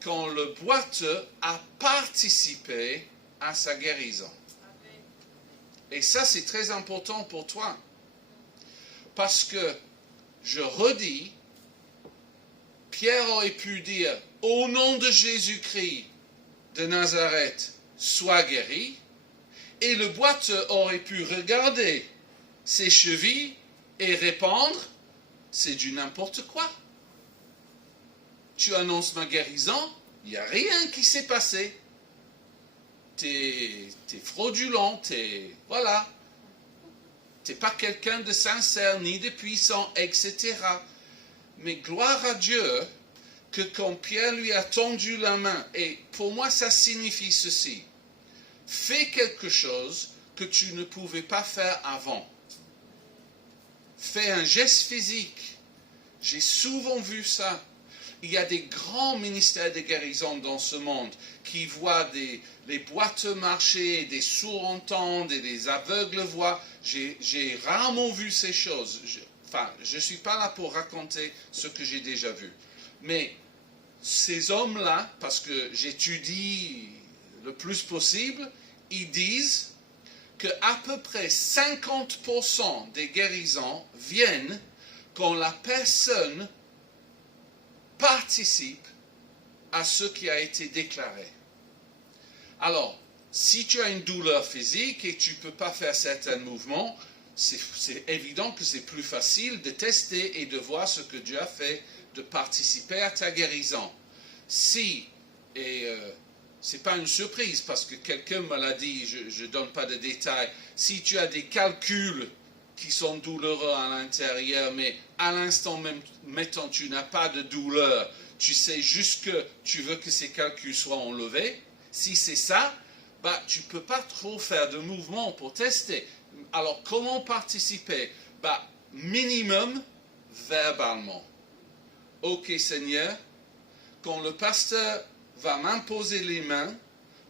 quand le boiteux a participé à sa guérison. Et ça, c'est très important pour toi. Parce que, je redis, Pierre aurait pu dire, au nom de Jésus-Christ de Nazareth, sois guéri. Et le boiteux aurait pu regarder ses chevilles et répondre, c'est du n'importe quoi. Tu annonces ma guérison, il n'y a rien qui s'est passé. T'es fraudulent, voilà. T'es pas quelqu'un de sincère, ni de puissant, etc. Mais gloire à Dieu que quand Pierre lui a tendu la main, et pour moi ça signifie ceci, fais quelque chose que tu ne pouvais pas faire avant. Fais un geste physique. J'ai souvent vu ça. Il y a des grands ministères de guérison dans ce monde qui voient les boiteux marcher, des sourds entendre et des aveugles voient. J'ai rarement vu ces choses. Je ne suis pas là pour raconter ce que j'ai déjà vu. Mais ces hommes-là, parce que j'étudie le plus possible, ils disent qu'à peu près 50% des guérisons viennent quand la personne participe à ce qui a été déclaré. Alors, si tu as une douleur physique et tu ne peux pas faire certains mouvements, c'est évident que c'est plus facile de tester et de voir ce que Dieu a fait, de participer à ta guérison. Si, et c'est pas une surprise parce que quelqu'un me l'a dit, je ne donne pas de détails, si tu as des calculs qui sont douloureux à l'intérieur, mais à l'instant même, mettons, tu n'as pas de douleur, tu sais juste que tu veux que ces calculs soient enlevés. Si c'est ça, tu ne peux pas trop faire de mouvement pour tester. Alors, comment participer? Minimum, verbalement. Ok, Seigneur, quand le pasteur va m'imposer les mains,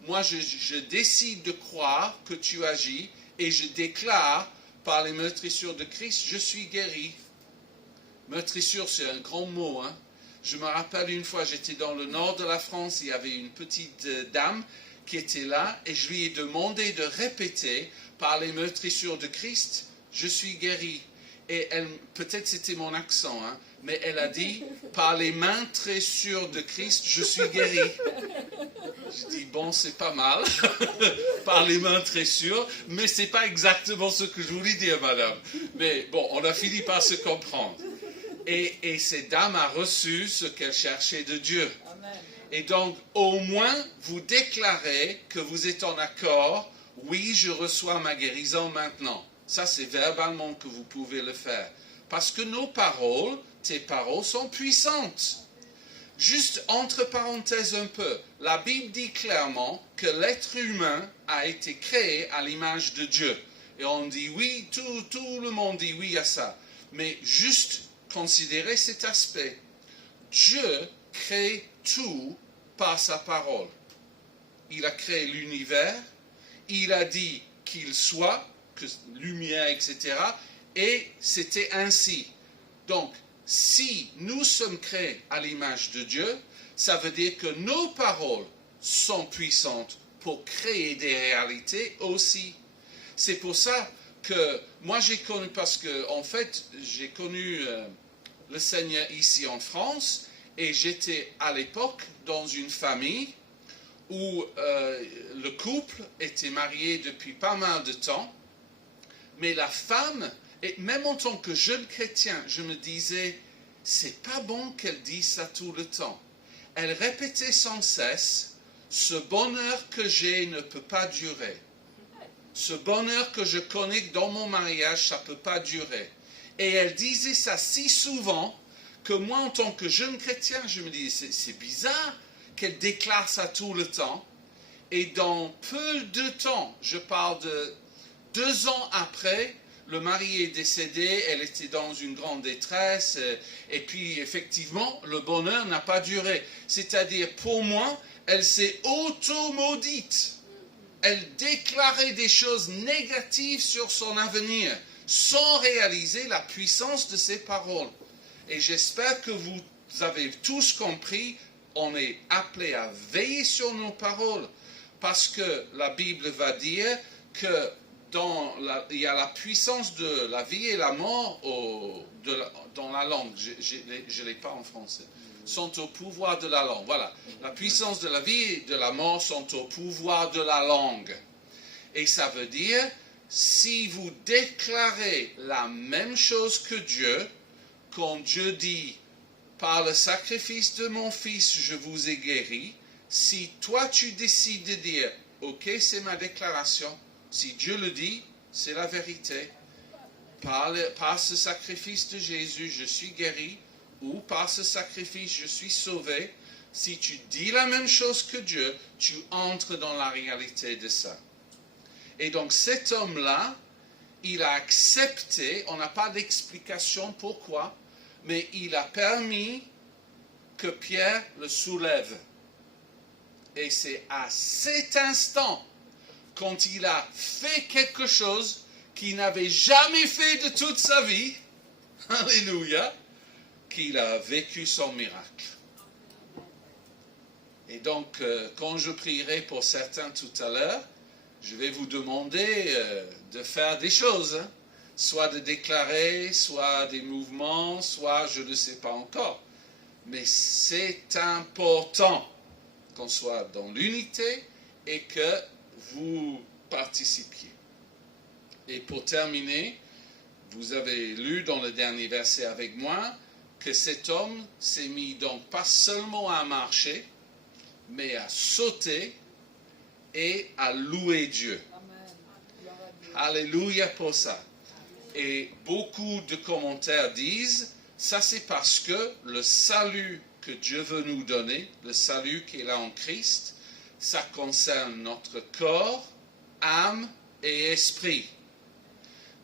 moi, je décide de croire que tu agis et je déclare par les meurtrissures de Christ, je suis guéri. Meurtrissure, c'est un grand mot. Hein? Je me rappelle une fois, j'étais dans le nord de la France, il y avait une petite dame qui était là et je lui ai demandé de répéter par les meurtrissures de Christ, je suis guéri. Et elle, peut-être c'était mon accent, hein, mais elle a dit, par les mains très sûres de Christ, je suis guéri. Je dis, bon, c'est pas mal, par les mains très sûres, mais c'est pas exactement ce que je voulais dire, madame. Mais bon, on a fini par se comprendre. Et cette dame a reçu ce qu'elle cherchait de Dieu. Amen. Et donc, au moins, vous déclarez que vous êtes en accord, oui, je reçois ma guérison maintenant. Ça, c'est verbalement que vous pouvez le faire. Parce que nos paroles, tes paroles sont puissantes. Juste entre parenthèses un peu, la Bible dit clairement que l'être humain a été créé à l'image de Dieu. Et on dit oui, tout le monde dit oui à ça. Mais juste considérez cet aspect. Dieu crée tout par sa parole. Il a créé l'univers, il a dit qu'il soit, que lumière, etc. Et c'était ainsi. Donc, si nous sommes créés à l'image de Dieu, ça veut dire que nos paroles sont puissantes pour créer des réalités aussi. C'est pour ça que moi j'ai connu, parce que en fait j'ai connu le Seigneur ici en France, et j'étais à l'époque dans une famille où le couple était marié depuis pas mal de temps, mais la femme, et même en tant que jeune chrétien, je me disais, c'est pas bon qu'elle dise ça tout le temps. Elle répétait sans cesse, ce bonheur que j'ai ne peut pas durer. Ce bonheur que je connais dans mon mariage, ça ne peut pas durer. Et elle disait ça si souvent que moi, en tant que jeune chrétien, je me disais, c'est bizarre qu'elle déclare ça tout le temps. Et dans peu de temps, je parle de 2 ans après, le mari est décédé, elle était dans une grande détresse, et puis effectivement, le bonheur n'a pas duré. C'est-à-dire, pour moi, elle s'est auto-maudite. Elle déclarait des choses négatives sur son avenir, sans réaliser la puissance de ses paroles. Et j'espère que vous avez tous compris, on est appelé à veiller sur nos paroles, parce que la Bible va dire que il y a la puissance de la vie et la mort dans la langue. Je ne l'ai pas en français. Sont au pouvoir de la langue. Voilà. La puissance de la vie et de la mort sont au pouvoir de la langue. Et ça veut dire, si vous déclarez la même chose que Dieu, quand Dieu dit, par le sacrifice de mon fils, je vous ai guéri, si toi tu décides de dire, ok, c'est ma déclaration, si Dieu le dit, c'est la vérité. Par ce sacrifice de Jésus, je suis guéri, ou par ce sacrifice, je suis sauvé. Si tu dis la même chose que Dieu, tu entres dans la réalité de ça. Et donc cet homme-là, il a accepté, on n'a pas d'explication pourquoi, mais il a permis que Pierre le soulève. Et c'est à cet instant, quand il a fait quelque chose qu'il n'avait jamais fait de toute sa vie, alléluia, qu'il a vécu son miracle. Et donc, quand je prierai pour certains tout à l'heure, je vais vous demander de faire des choses, hein. Soit de déclarer, soit des mouvements, soit je ne sais pas encore. Mais c'est important qu'on soit dans l'unité et que vous participiez. Et pour terminer, vous avez lu dans le dernier verset avec moi que cet homme s'est mis donc pas seulement à marcher, mais à sauter et à louer Dieu. Alléluia pour ça. Et beaucoup de commentaires disent, ça c'est parce que le salut que Dieu veut nous donner, le salut qui est là en Christ, ça concerne notre corps, âme et esprit.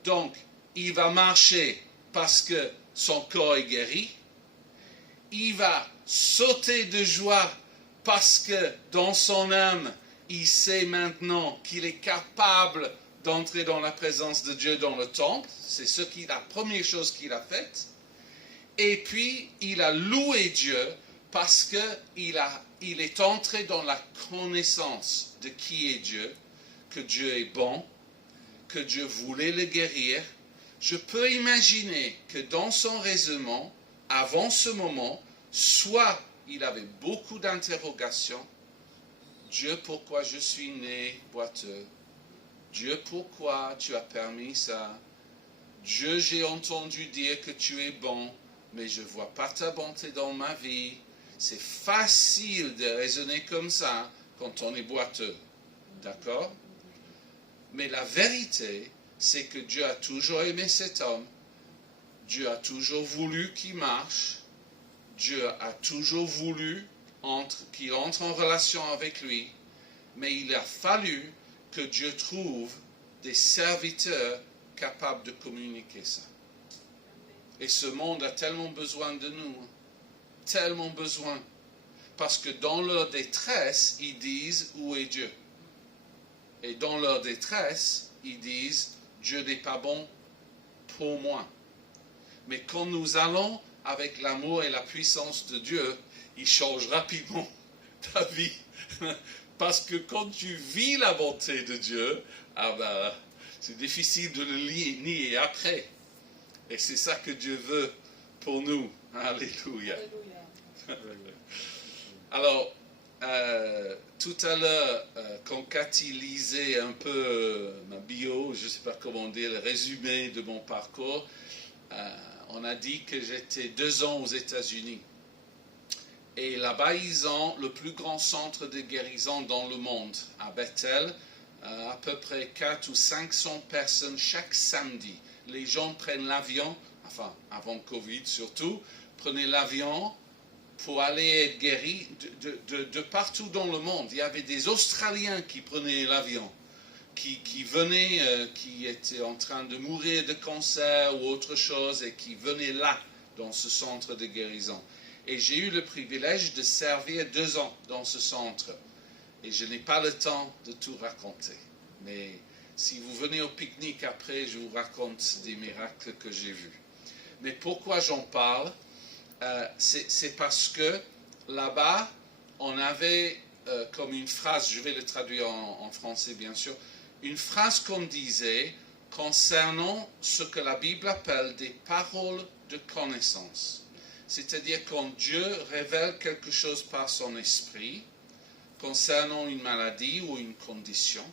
Donc, il va marcher parce que son corps est guéri. Il va sauter de joie parce que dans son âme, il sait maintenant qu'il est capable d'entrer dans la présence de Dieu dans le temple. C'est la première chose qu'il a faite. Et puis, il a loué Dieu parce qu'il est entré dans la connaissance de qui est Dieu, que Dieu est bon, que Dieu voulait le guérir. Je peux imaginer que dans son raisonnement, avant ce moment, soit il avait beaucoup d'interrogations. Dieu, pourquoi je suis né boiteux? Dieu, pourquoi tu as permis ça? Dieu, j'ai entendu dire que tu es bon, mais je ne vois pas ta bonté dans ma vie. C'est facile de raisonner comme ça quand on est boiteux. D'accord? Mais la vérité, c'est que Dieu a toujours aimé cet homme. Dieu a toujours voulu qu'il marche. Dieu a toujours voulu qu'il entre en relation avec lui. Mais il a fallu que Dieu trouve des serviteurs capables de communiquer ça. Et ce monde a tellement besoin de nous. Tellement besoin. Parce que dans leur détresse, ils disent « Où est Dieu ?» Et dans leur détresse, ils disent « Dieu n'est pas bon pour moi. » Mais quand nous allons avec l'amour et la puissance de Dieu, il change rapidement ta vie. Parce que quand tu vis la bonté de Dieu, c'est difficile de le nier après. Et c'est ça que Dieu veut pour nous. Alléluia. Alors, tout à l'heure, quand Cathy lisait un peu ma bio, je ne sais pas comment dire, le résumé de mon parcours, on a dit que j'étais 2 ans aux États-Unis. Et là-bas, ils ont le plus grand centre de guérison dans le monde, à Bethel, à peu près 400 ou 500 personnes chaque samedi. Les gens prennent l'avion, enfin, avant Covid surtout, prenaient l'avion pour aller être guéris de partout dans le monde. Il y avait des Australiens qui prenaient l'avion, qui venaient, qui étaient en train de mourir de cancer ou autre chose, et qui venaient là, dans ce centre de guérison. Et j'ai eu le privilège de servir 2 ans dans ce centre. Et je n'ai pas le temps de tout raconter. Mais si vous venez au pique-nique après, je vous raconte des miracles que j'ai vus. Mais pourquoi j'en parle? C'est parce que là-bas, on avait comme une phrase, je vais le traduire en français bien sûr, une phrase qu'on disait concernant ce que la Bible appelle des paroles de connaissance. C'est-à-dire quand Dieu révèle quelque chose par son esprit concernant une maladie ou une condition,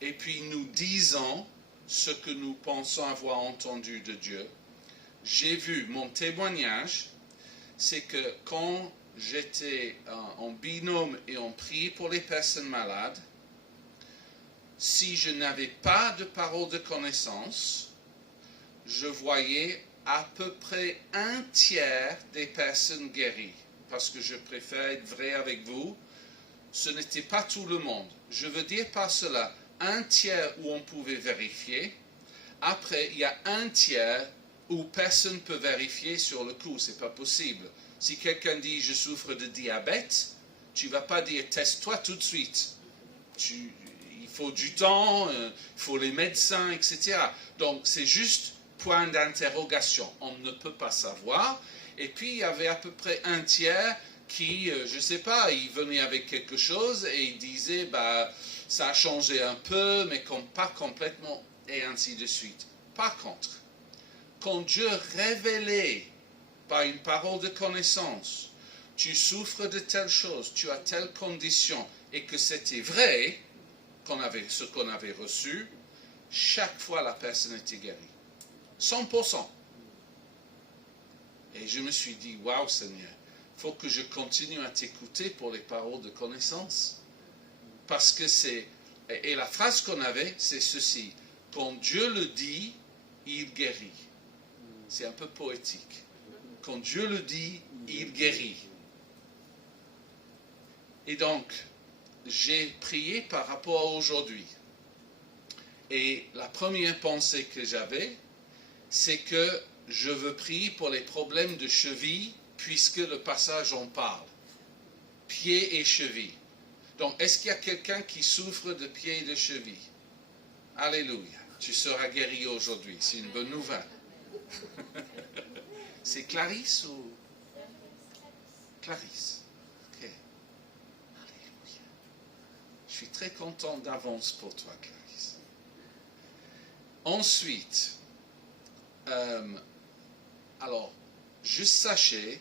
et puis nous disons ce que nous pensons avoir entendu de Dieu. J'ai vu, mon témoignage, c'est que quand j'étais en binôme et on priait pour les personnes malades, si je n'avais pas de parole de connaissance, je voyais à peu près 1/3 des personnes guéries. Parce que je préfère être vrai avec vous, ce n'était pas tout le monde. Je veux dire par cela, 1/3 où on pouvait vérifier. Après, il y a 1/3 où personne ne peut vérifier sur le coup, c'est pas possible. Si quelqu'un dit « je souffre de diabète », tu ne vas pas dire « teste-toi tout de suite ». Il faut du temps, il faut les médecins, etc. Donc c'est juste point d'interrogation, on ne peut pas savoir. Et puis il y avait à peu près 1/3 qui, je ne sais pas, il venait avec quelque chose et il disait ça a changé un peu, mais pas complètement, et ainsi de suite. Par contre, quand Dieu révélait par une parole de connaissance, tu souffres de telle chose, tu as telle condition, et que c'était vrai, ce qu'on avait reçu, chaque fois la personne était guérie. 100%. Et je me suis dit, waouh Seigneur, il faut que je continue à t'écouter pour les paroles de connaissance. Parce que et la phrase qu'on avait, c'est ceci, quand Dieu le dit, il guérit. C'est un peu poétique. Quand Dieu le dit, il guérit. Et donc, j'ai prié par rapport à aujourd'hui. Et la première pensée que j'avais, c'est que je veux prier pour les problèmes de cheville, puisque le passage en parle. Pieds et chevilles. Donc, est-ce qu'il y a quelqu'un qui souffre de pieds et de chevilles? Alléluia. Tu seras guéri aujourd'hui. C'est une bonne nouvelle. C'est Clarisse ou... Clarisse. Ok. Alléluia. Je suis très content d'avance pour toi, Clarisse. Ensuite, alors, juste sachez,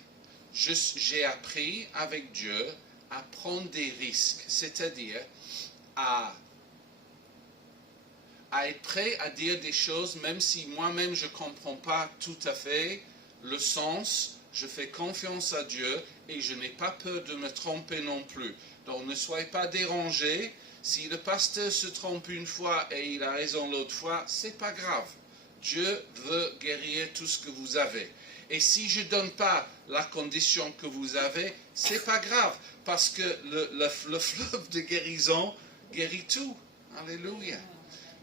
j'ai appris avec Dieu à prendre des risques, c'est-à-dire à être prêt à dire des choses, même si moi-même je ne comprends pas tout à fait le sens, je fais confiance à Dieu et je n'ai pas peur de me tromper non plus. Donc ne soyez pas dérangés, si le pasteur se trompe une fois et il a raison l'autre fois, c'est pas grave. Dieu veut guérir tout ce que vous avez. Et si je ne donne pas la condition que vous avez, c'est pas grave, parce que le fleuve de guérison guérit tout. Alléluia.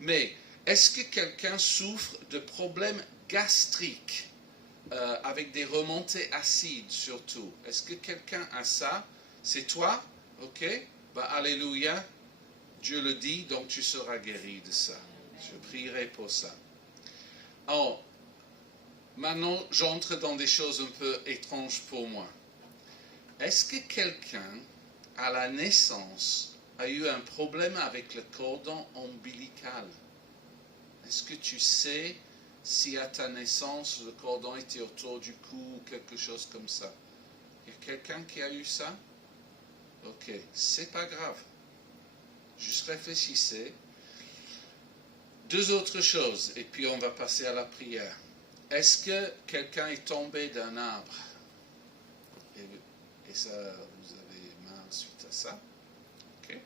Mais est-ce que quelqu'un souffre de problèmes gastriques avec des remontées acides surtout? Est-ce que quelqu'un a ça? C'est toi? Ok? Bah, alléluia. Dieu le dit, donc tu seras guéri de ça. Je prierai pour ça. Alors, maintenant, j'entre dans des choses un peu étranges pour moi. Est-ce que quelqu'un, à la naissance, a eu un problème avec le cordon ombilical? Est-ce que tu sais si à ta naissance, le cordon était autour du cou ou quelque chose comme ça? Il y a quelqu'un qui a eu ça? Ok, c'est pas grave. Juste réfléchissez. Deux autres choses, et puis on va passer à la prière. Est-ce que quelqu'un est tombé d'un arbre? Et ça, vous avez mal suite à ça? Ok.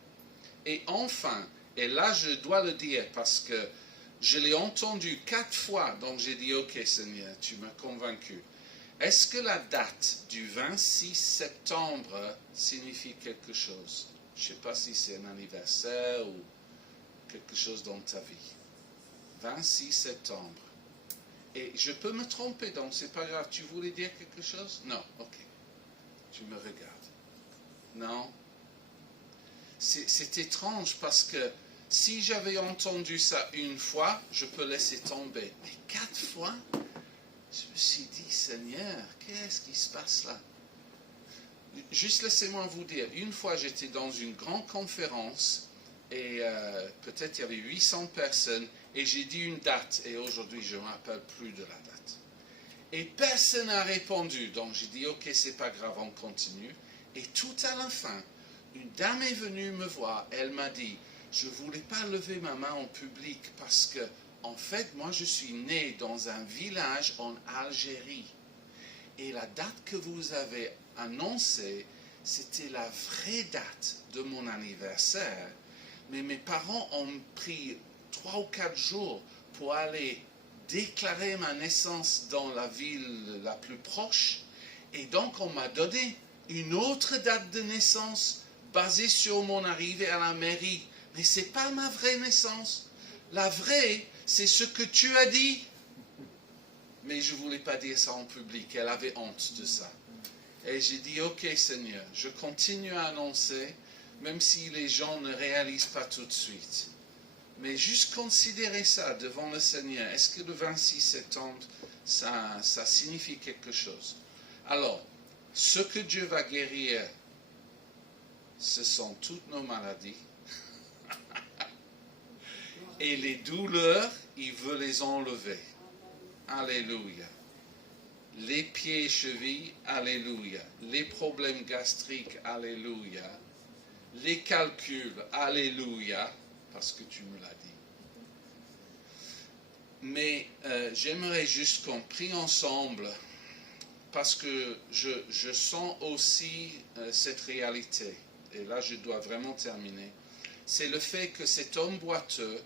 Et enfin, et là je dois le dire parce que je l'ai entendu 4 fois, donc j'ai dit, ok Seigneur, tu m'as convaincu. Est-ce que la date du 26 septembre signifie quelque chose? Je ne sais pas si c'est un anniversaire ou quelque chose dans ta vie. 26 septembre. Et je peux me tromper, donc c'est pas grave. Tu voulais dire quelque chose? Non, ok. Tu me regardes. Non. C'est étrange parce que si j'avais entendu ça une fois, je peux laisser tomber. Mais 4 fois, je me suis dit, Seigneur, qu'est-ce qui se passe là? Juste laissez-moi vous dire, une fois j'étais dans une grande conférence et peut-être il y avait 800 personnes et j'ai dit une date et aujourd'hui je ne me rappelle plus de la date. Et personne n'a répondu, donc j'ai dit ok c'est pas grave, on continue. Et tout à la fin, une dame est venue me voir, elle m'a dit, je ne voulais pas lever ma main en public parce que en fait moi je suis né dans un village en Algérie. Et la date que vous avez annoncée, c'était la vraie date de mon anniversaire. Mais mes parents ont pris 3 ou 4 jours pour aller déclarer ma naissance dans la ville la plus proche. Et donc, on m'a donné une autre date de naissance basée sur mon arrivée à la mairie. Mais ce n'est pas ma vraie naissance. La vraie, c'est ce que tu as dit. Mais je ne voulais pas dire ça en public. Elle avait honte de ça. Et j'ai dit, ok Seigneur, je continue à annoncer, même si les gens ne réalisent pas tout de suite. Mais juste considérer ça devant le Seigneur. Est-ce que le 26 septembre, ça signifie quelque chose? Alors, ce que Dieu va guérir, ce sont toutes nos maladies. Et les douleurs, il veut les enlever. Alléluia. Les pieds et chevilles, alléluia. Les problèmes gastriques, alléluia. Les calculs, alléluia, parce que tu me l'as dit. Mais j'aimerais juste qu'on prie ensemble, parce que je sens aussi cette réalité. Et là, je dois vraiment terminer. C'est le fait que cet homme boiteux,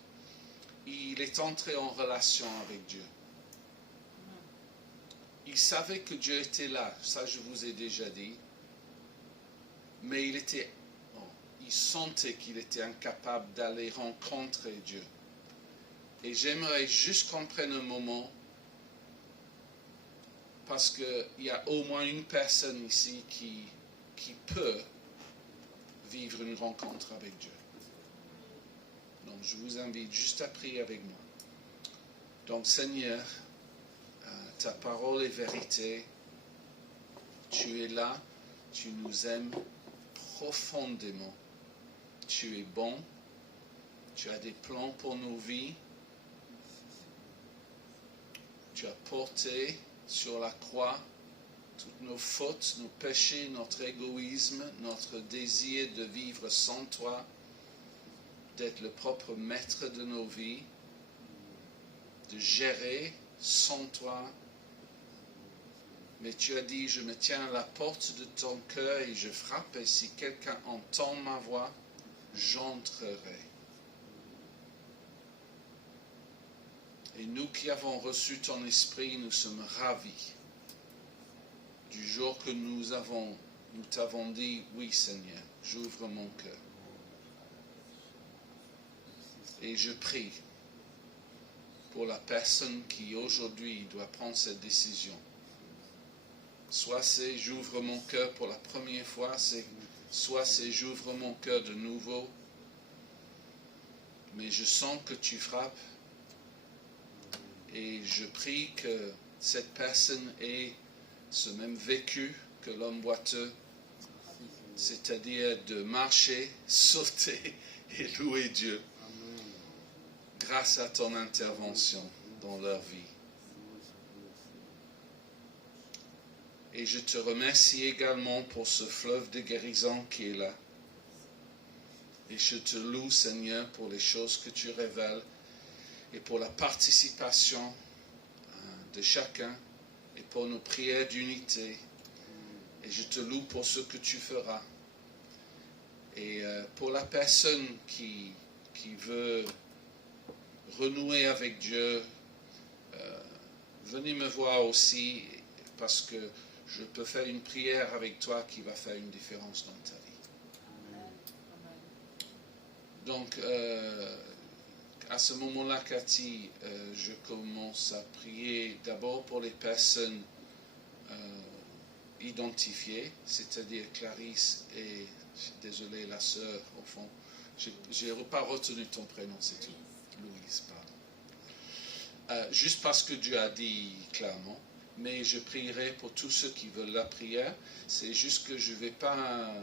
il est entré en relation avec Dieu. Il savait que Dieu était là, ça je vous ai déjà dit, mais il sentait qu'il était incapable d'aller rencontrer Dieu. Et j'aimerais juste qu'on prenne un moment, parce qu'il y a au moins une personne ici qui peut vivre une rencontre avec Dieu. Donc je vous invite juste à prier avec moi. Donc Seigneur, ta parole est vérité. Tu es là. Tu nous aimes profondément. Tu es bon. Tu as des plans pour nos vies. Tu as porté sur la croix toutes nos fautes, nos péchés, notre égoïsme, notre désir de vivre sans toi, d'être le propre maître de nos vies, de gérer sans toi. Mais tu as dit, je me tiens à la porte de ton cœur et je frappe, et si quelqu'un entend ma voix, j'entrerai. Et nous qui avons reçu ton esprit, nous sommes ravis du jour que nous t'avons dit, oui Seigneur, j'ouvre mon cœur. Et je prie pour la personne qui aujourd'hui doit prendre cette décision. Soit c'est j'ouvre mon cœur pour la première fois, c'est soit c'est j'ouvre mon cœur de nouveau, mais je sens que tu frappes. Et je prie que cette personne ait ce même vécu que l'homme boiteux, c'est-à-dire de marcher, sauter et louer Dieu grâce à ton intervention dans leur vie. Et je te remercie également pour ce fleuve de guérison qui est là. Et je te loue, Seigneur, pour les choses que tu révèles et pour la participation de chacun et pour nos prières d'unité. Et je te loue pour ce que tu feras. Et pour la personne qui veut renouer avec Dieu, venez me voir aussi, parce que je peux faire une prière avec toi qui va faire une différence dans ta vie. Donc, à ce moment-là, Cathy, je commence à prier d'abord pour les personnes identifiées, c'est-à-dire Clarisse et, désolé, la sœur, au fond. Je n'ai pas retenu ton prénom, c'est tout. Louise, pardon. Juste parce que Dieu a dit clairement, mais je prierai pour tous ceux qui veulent la prière. C'est juste que je ne vais pas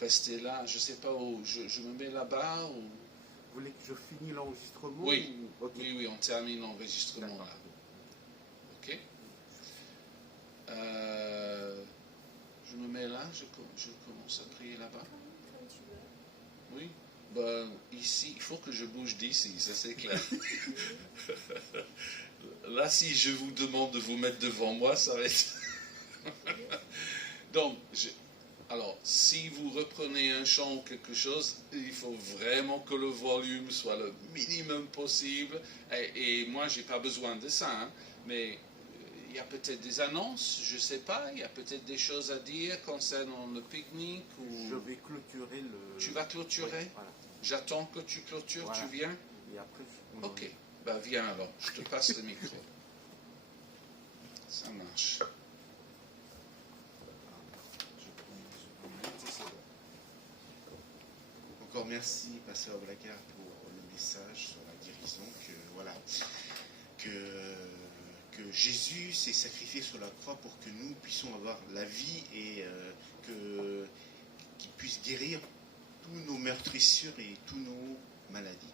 rester là, je ne sais pas où, je me mets là-bas ou... Vous voulez que je finisse l'enregistrement? Oui, ou... Okay. oui, on termine l'enregistrement là. Ok. Je me mets là, je commence à prier là-bas. Oui. Ben, ici, il faut que je bouge d'ici, ça c'est clair. Là, si je vous demande de vous mettre devant moi, ça va être... Donc, alors, si vous reprenez un chant ou quelque chose, il faut vraiment que le volume soit le minimum possible. Et moi, je n'ai pas besoin de ça, hein, mais il y a peut-être des annonces, je ne sais pas, il y a peut-être des choses à dire concernant le pique-nique. Ou... Je vais clôturer le... Tu vas clôturer? Oui, voilà. J'attends que tu clôtures, voilà. Tu viens? Et après, ok, ben viens alors, je te passe le micro. Ça marche. Encore merci, Pasteur Blacard, pour le message sur la guérison, que Jésus s'est sacrifié sur la croix pour que nous puissions avoir la vie et qu'il puisse guérir tous nos meurtrissures et tous nos maladies.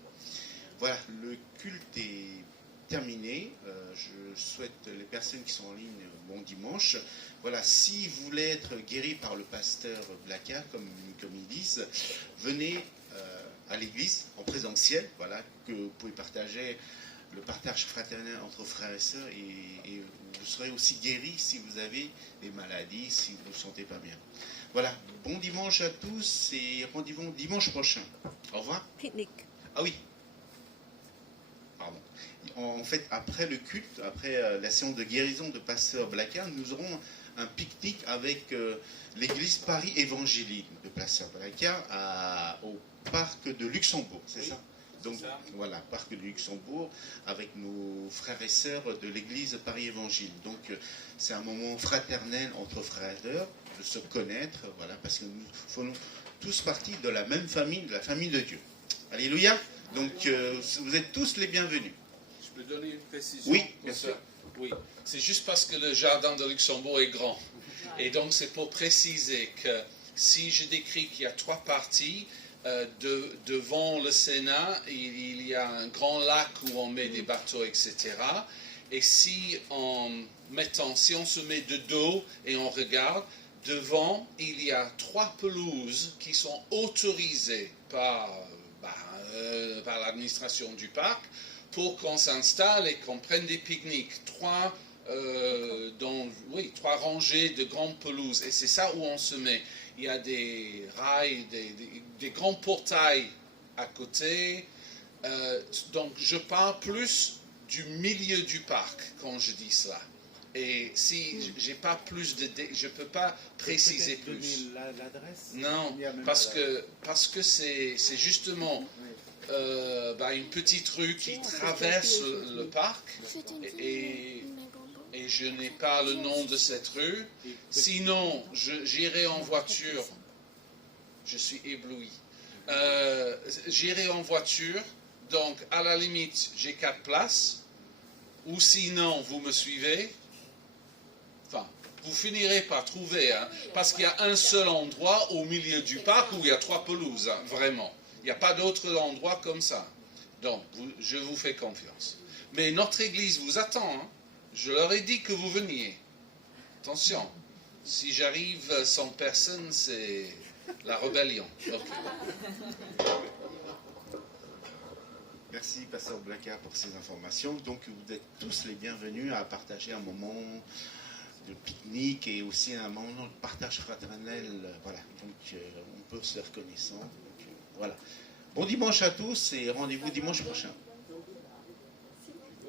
Voilà, le culte est terminé. Je souhaite les personnes qui sont en ligne bon dimanche. Voilà, si vous voulez être guéri par le pasteur Blacard, comme ils disent, venez à l'église en présentiel, voilà, que vous pouvez partager le partage fraternel entre frères et sœurs et vous serez aussi guéri si vous avez des maladies, si vous ne vous sentez pas bien. Voilà, bon dimanche à tous et rendez-vous dimanche prochain. Au revoir. Pique-nique. Ah oui. Pardon. En fait, après le culte, après la séance de guérison de pasteur Blacard, nous aurons un pique-nique avec l'église Paris évangélique de pasteur Blacard au parc de Luxembourg, c'est ça? Donc voilà, parc de Luxembourg, avec nos frères et sœurs de l'église Paris Évangile. Donc c'est un moment fraternel entre frères et sœurs, de se connaître, voilà, parce que nous faisons tous partie de la même famille, de la famille de Dieu. Alléluia. Donc vous êtes tous les bienvenus. Je peux donner une précision? Oui, bien sûr. Oui, c'est juste parce que le jardin de Luxembourg est grand. Et donc c'est pour préciser que si je décris qu'il y a 3 parties, devant le Sénat, il y a un grand lac où on met des bateaux, etc. Et si on se met de dos et on regarde, devant, il y a 3 pelouses qui sont autorisées par l'administration du parc pour qu'on s'installe et qu'on prenne des pique-niques. 3 rangées de grandes pelouses. Et c'est ça où on se met. Il y a des rails, des grands portails à côté. Donc je parle plus du milieu du parc quand je dis cela. Et si j'ai pas plus je peux pas préciser plus. L'adresse? Non, parce que c'est justement une petite rue qui traverse le parc et je n'ai pas le nom de cette rue. Sinon, j'irai en voiture. Je suis ébloui. J'irai en voiture, donc à la limite, j'ai 4 places. Ou sinon, vous me suivez. Enfin, vous finirez par trouver, hein, parce qu'il y a un seul endroit au milieu du parc où il y a 3 pelouses, hein, vraiment. Il n'y a pas d'autre endroit comme ça. Donc, je vous fais confiance. Mais notre église vous attend. Hein. Je leur ai dit que vous veniez. Attention, si j'arrive sans personne, c'est la rébellion. Okay. Merci, Pasteur Blacard, pour ces informations. Donc, vous êtes tous les bienvenus à partager un moment de pique-nique et aussi un moment de partage fraternel. Voilà, donc on peut se faire connaissant. Donc, voilà. Bon dimanche à tous et rendez-vous dimanche prochain.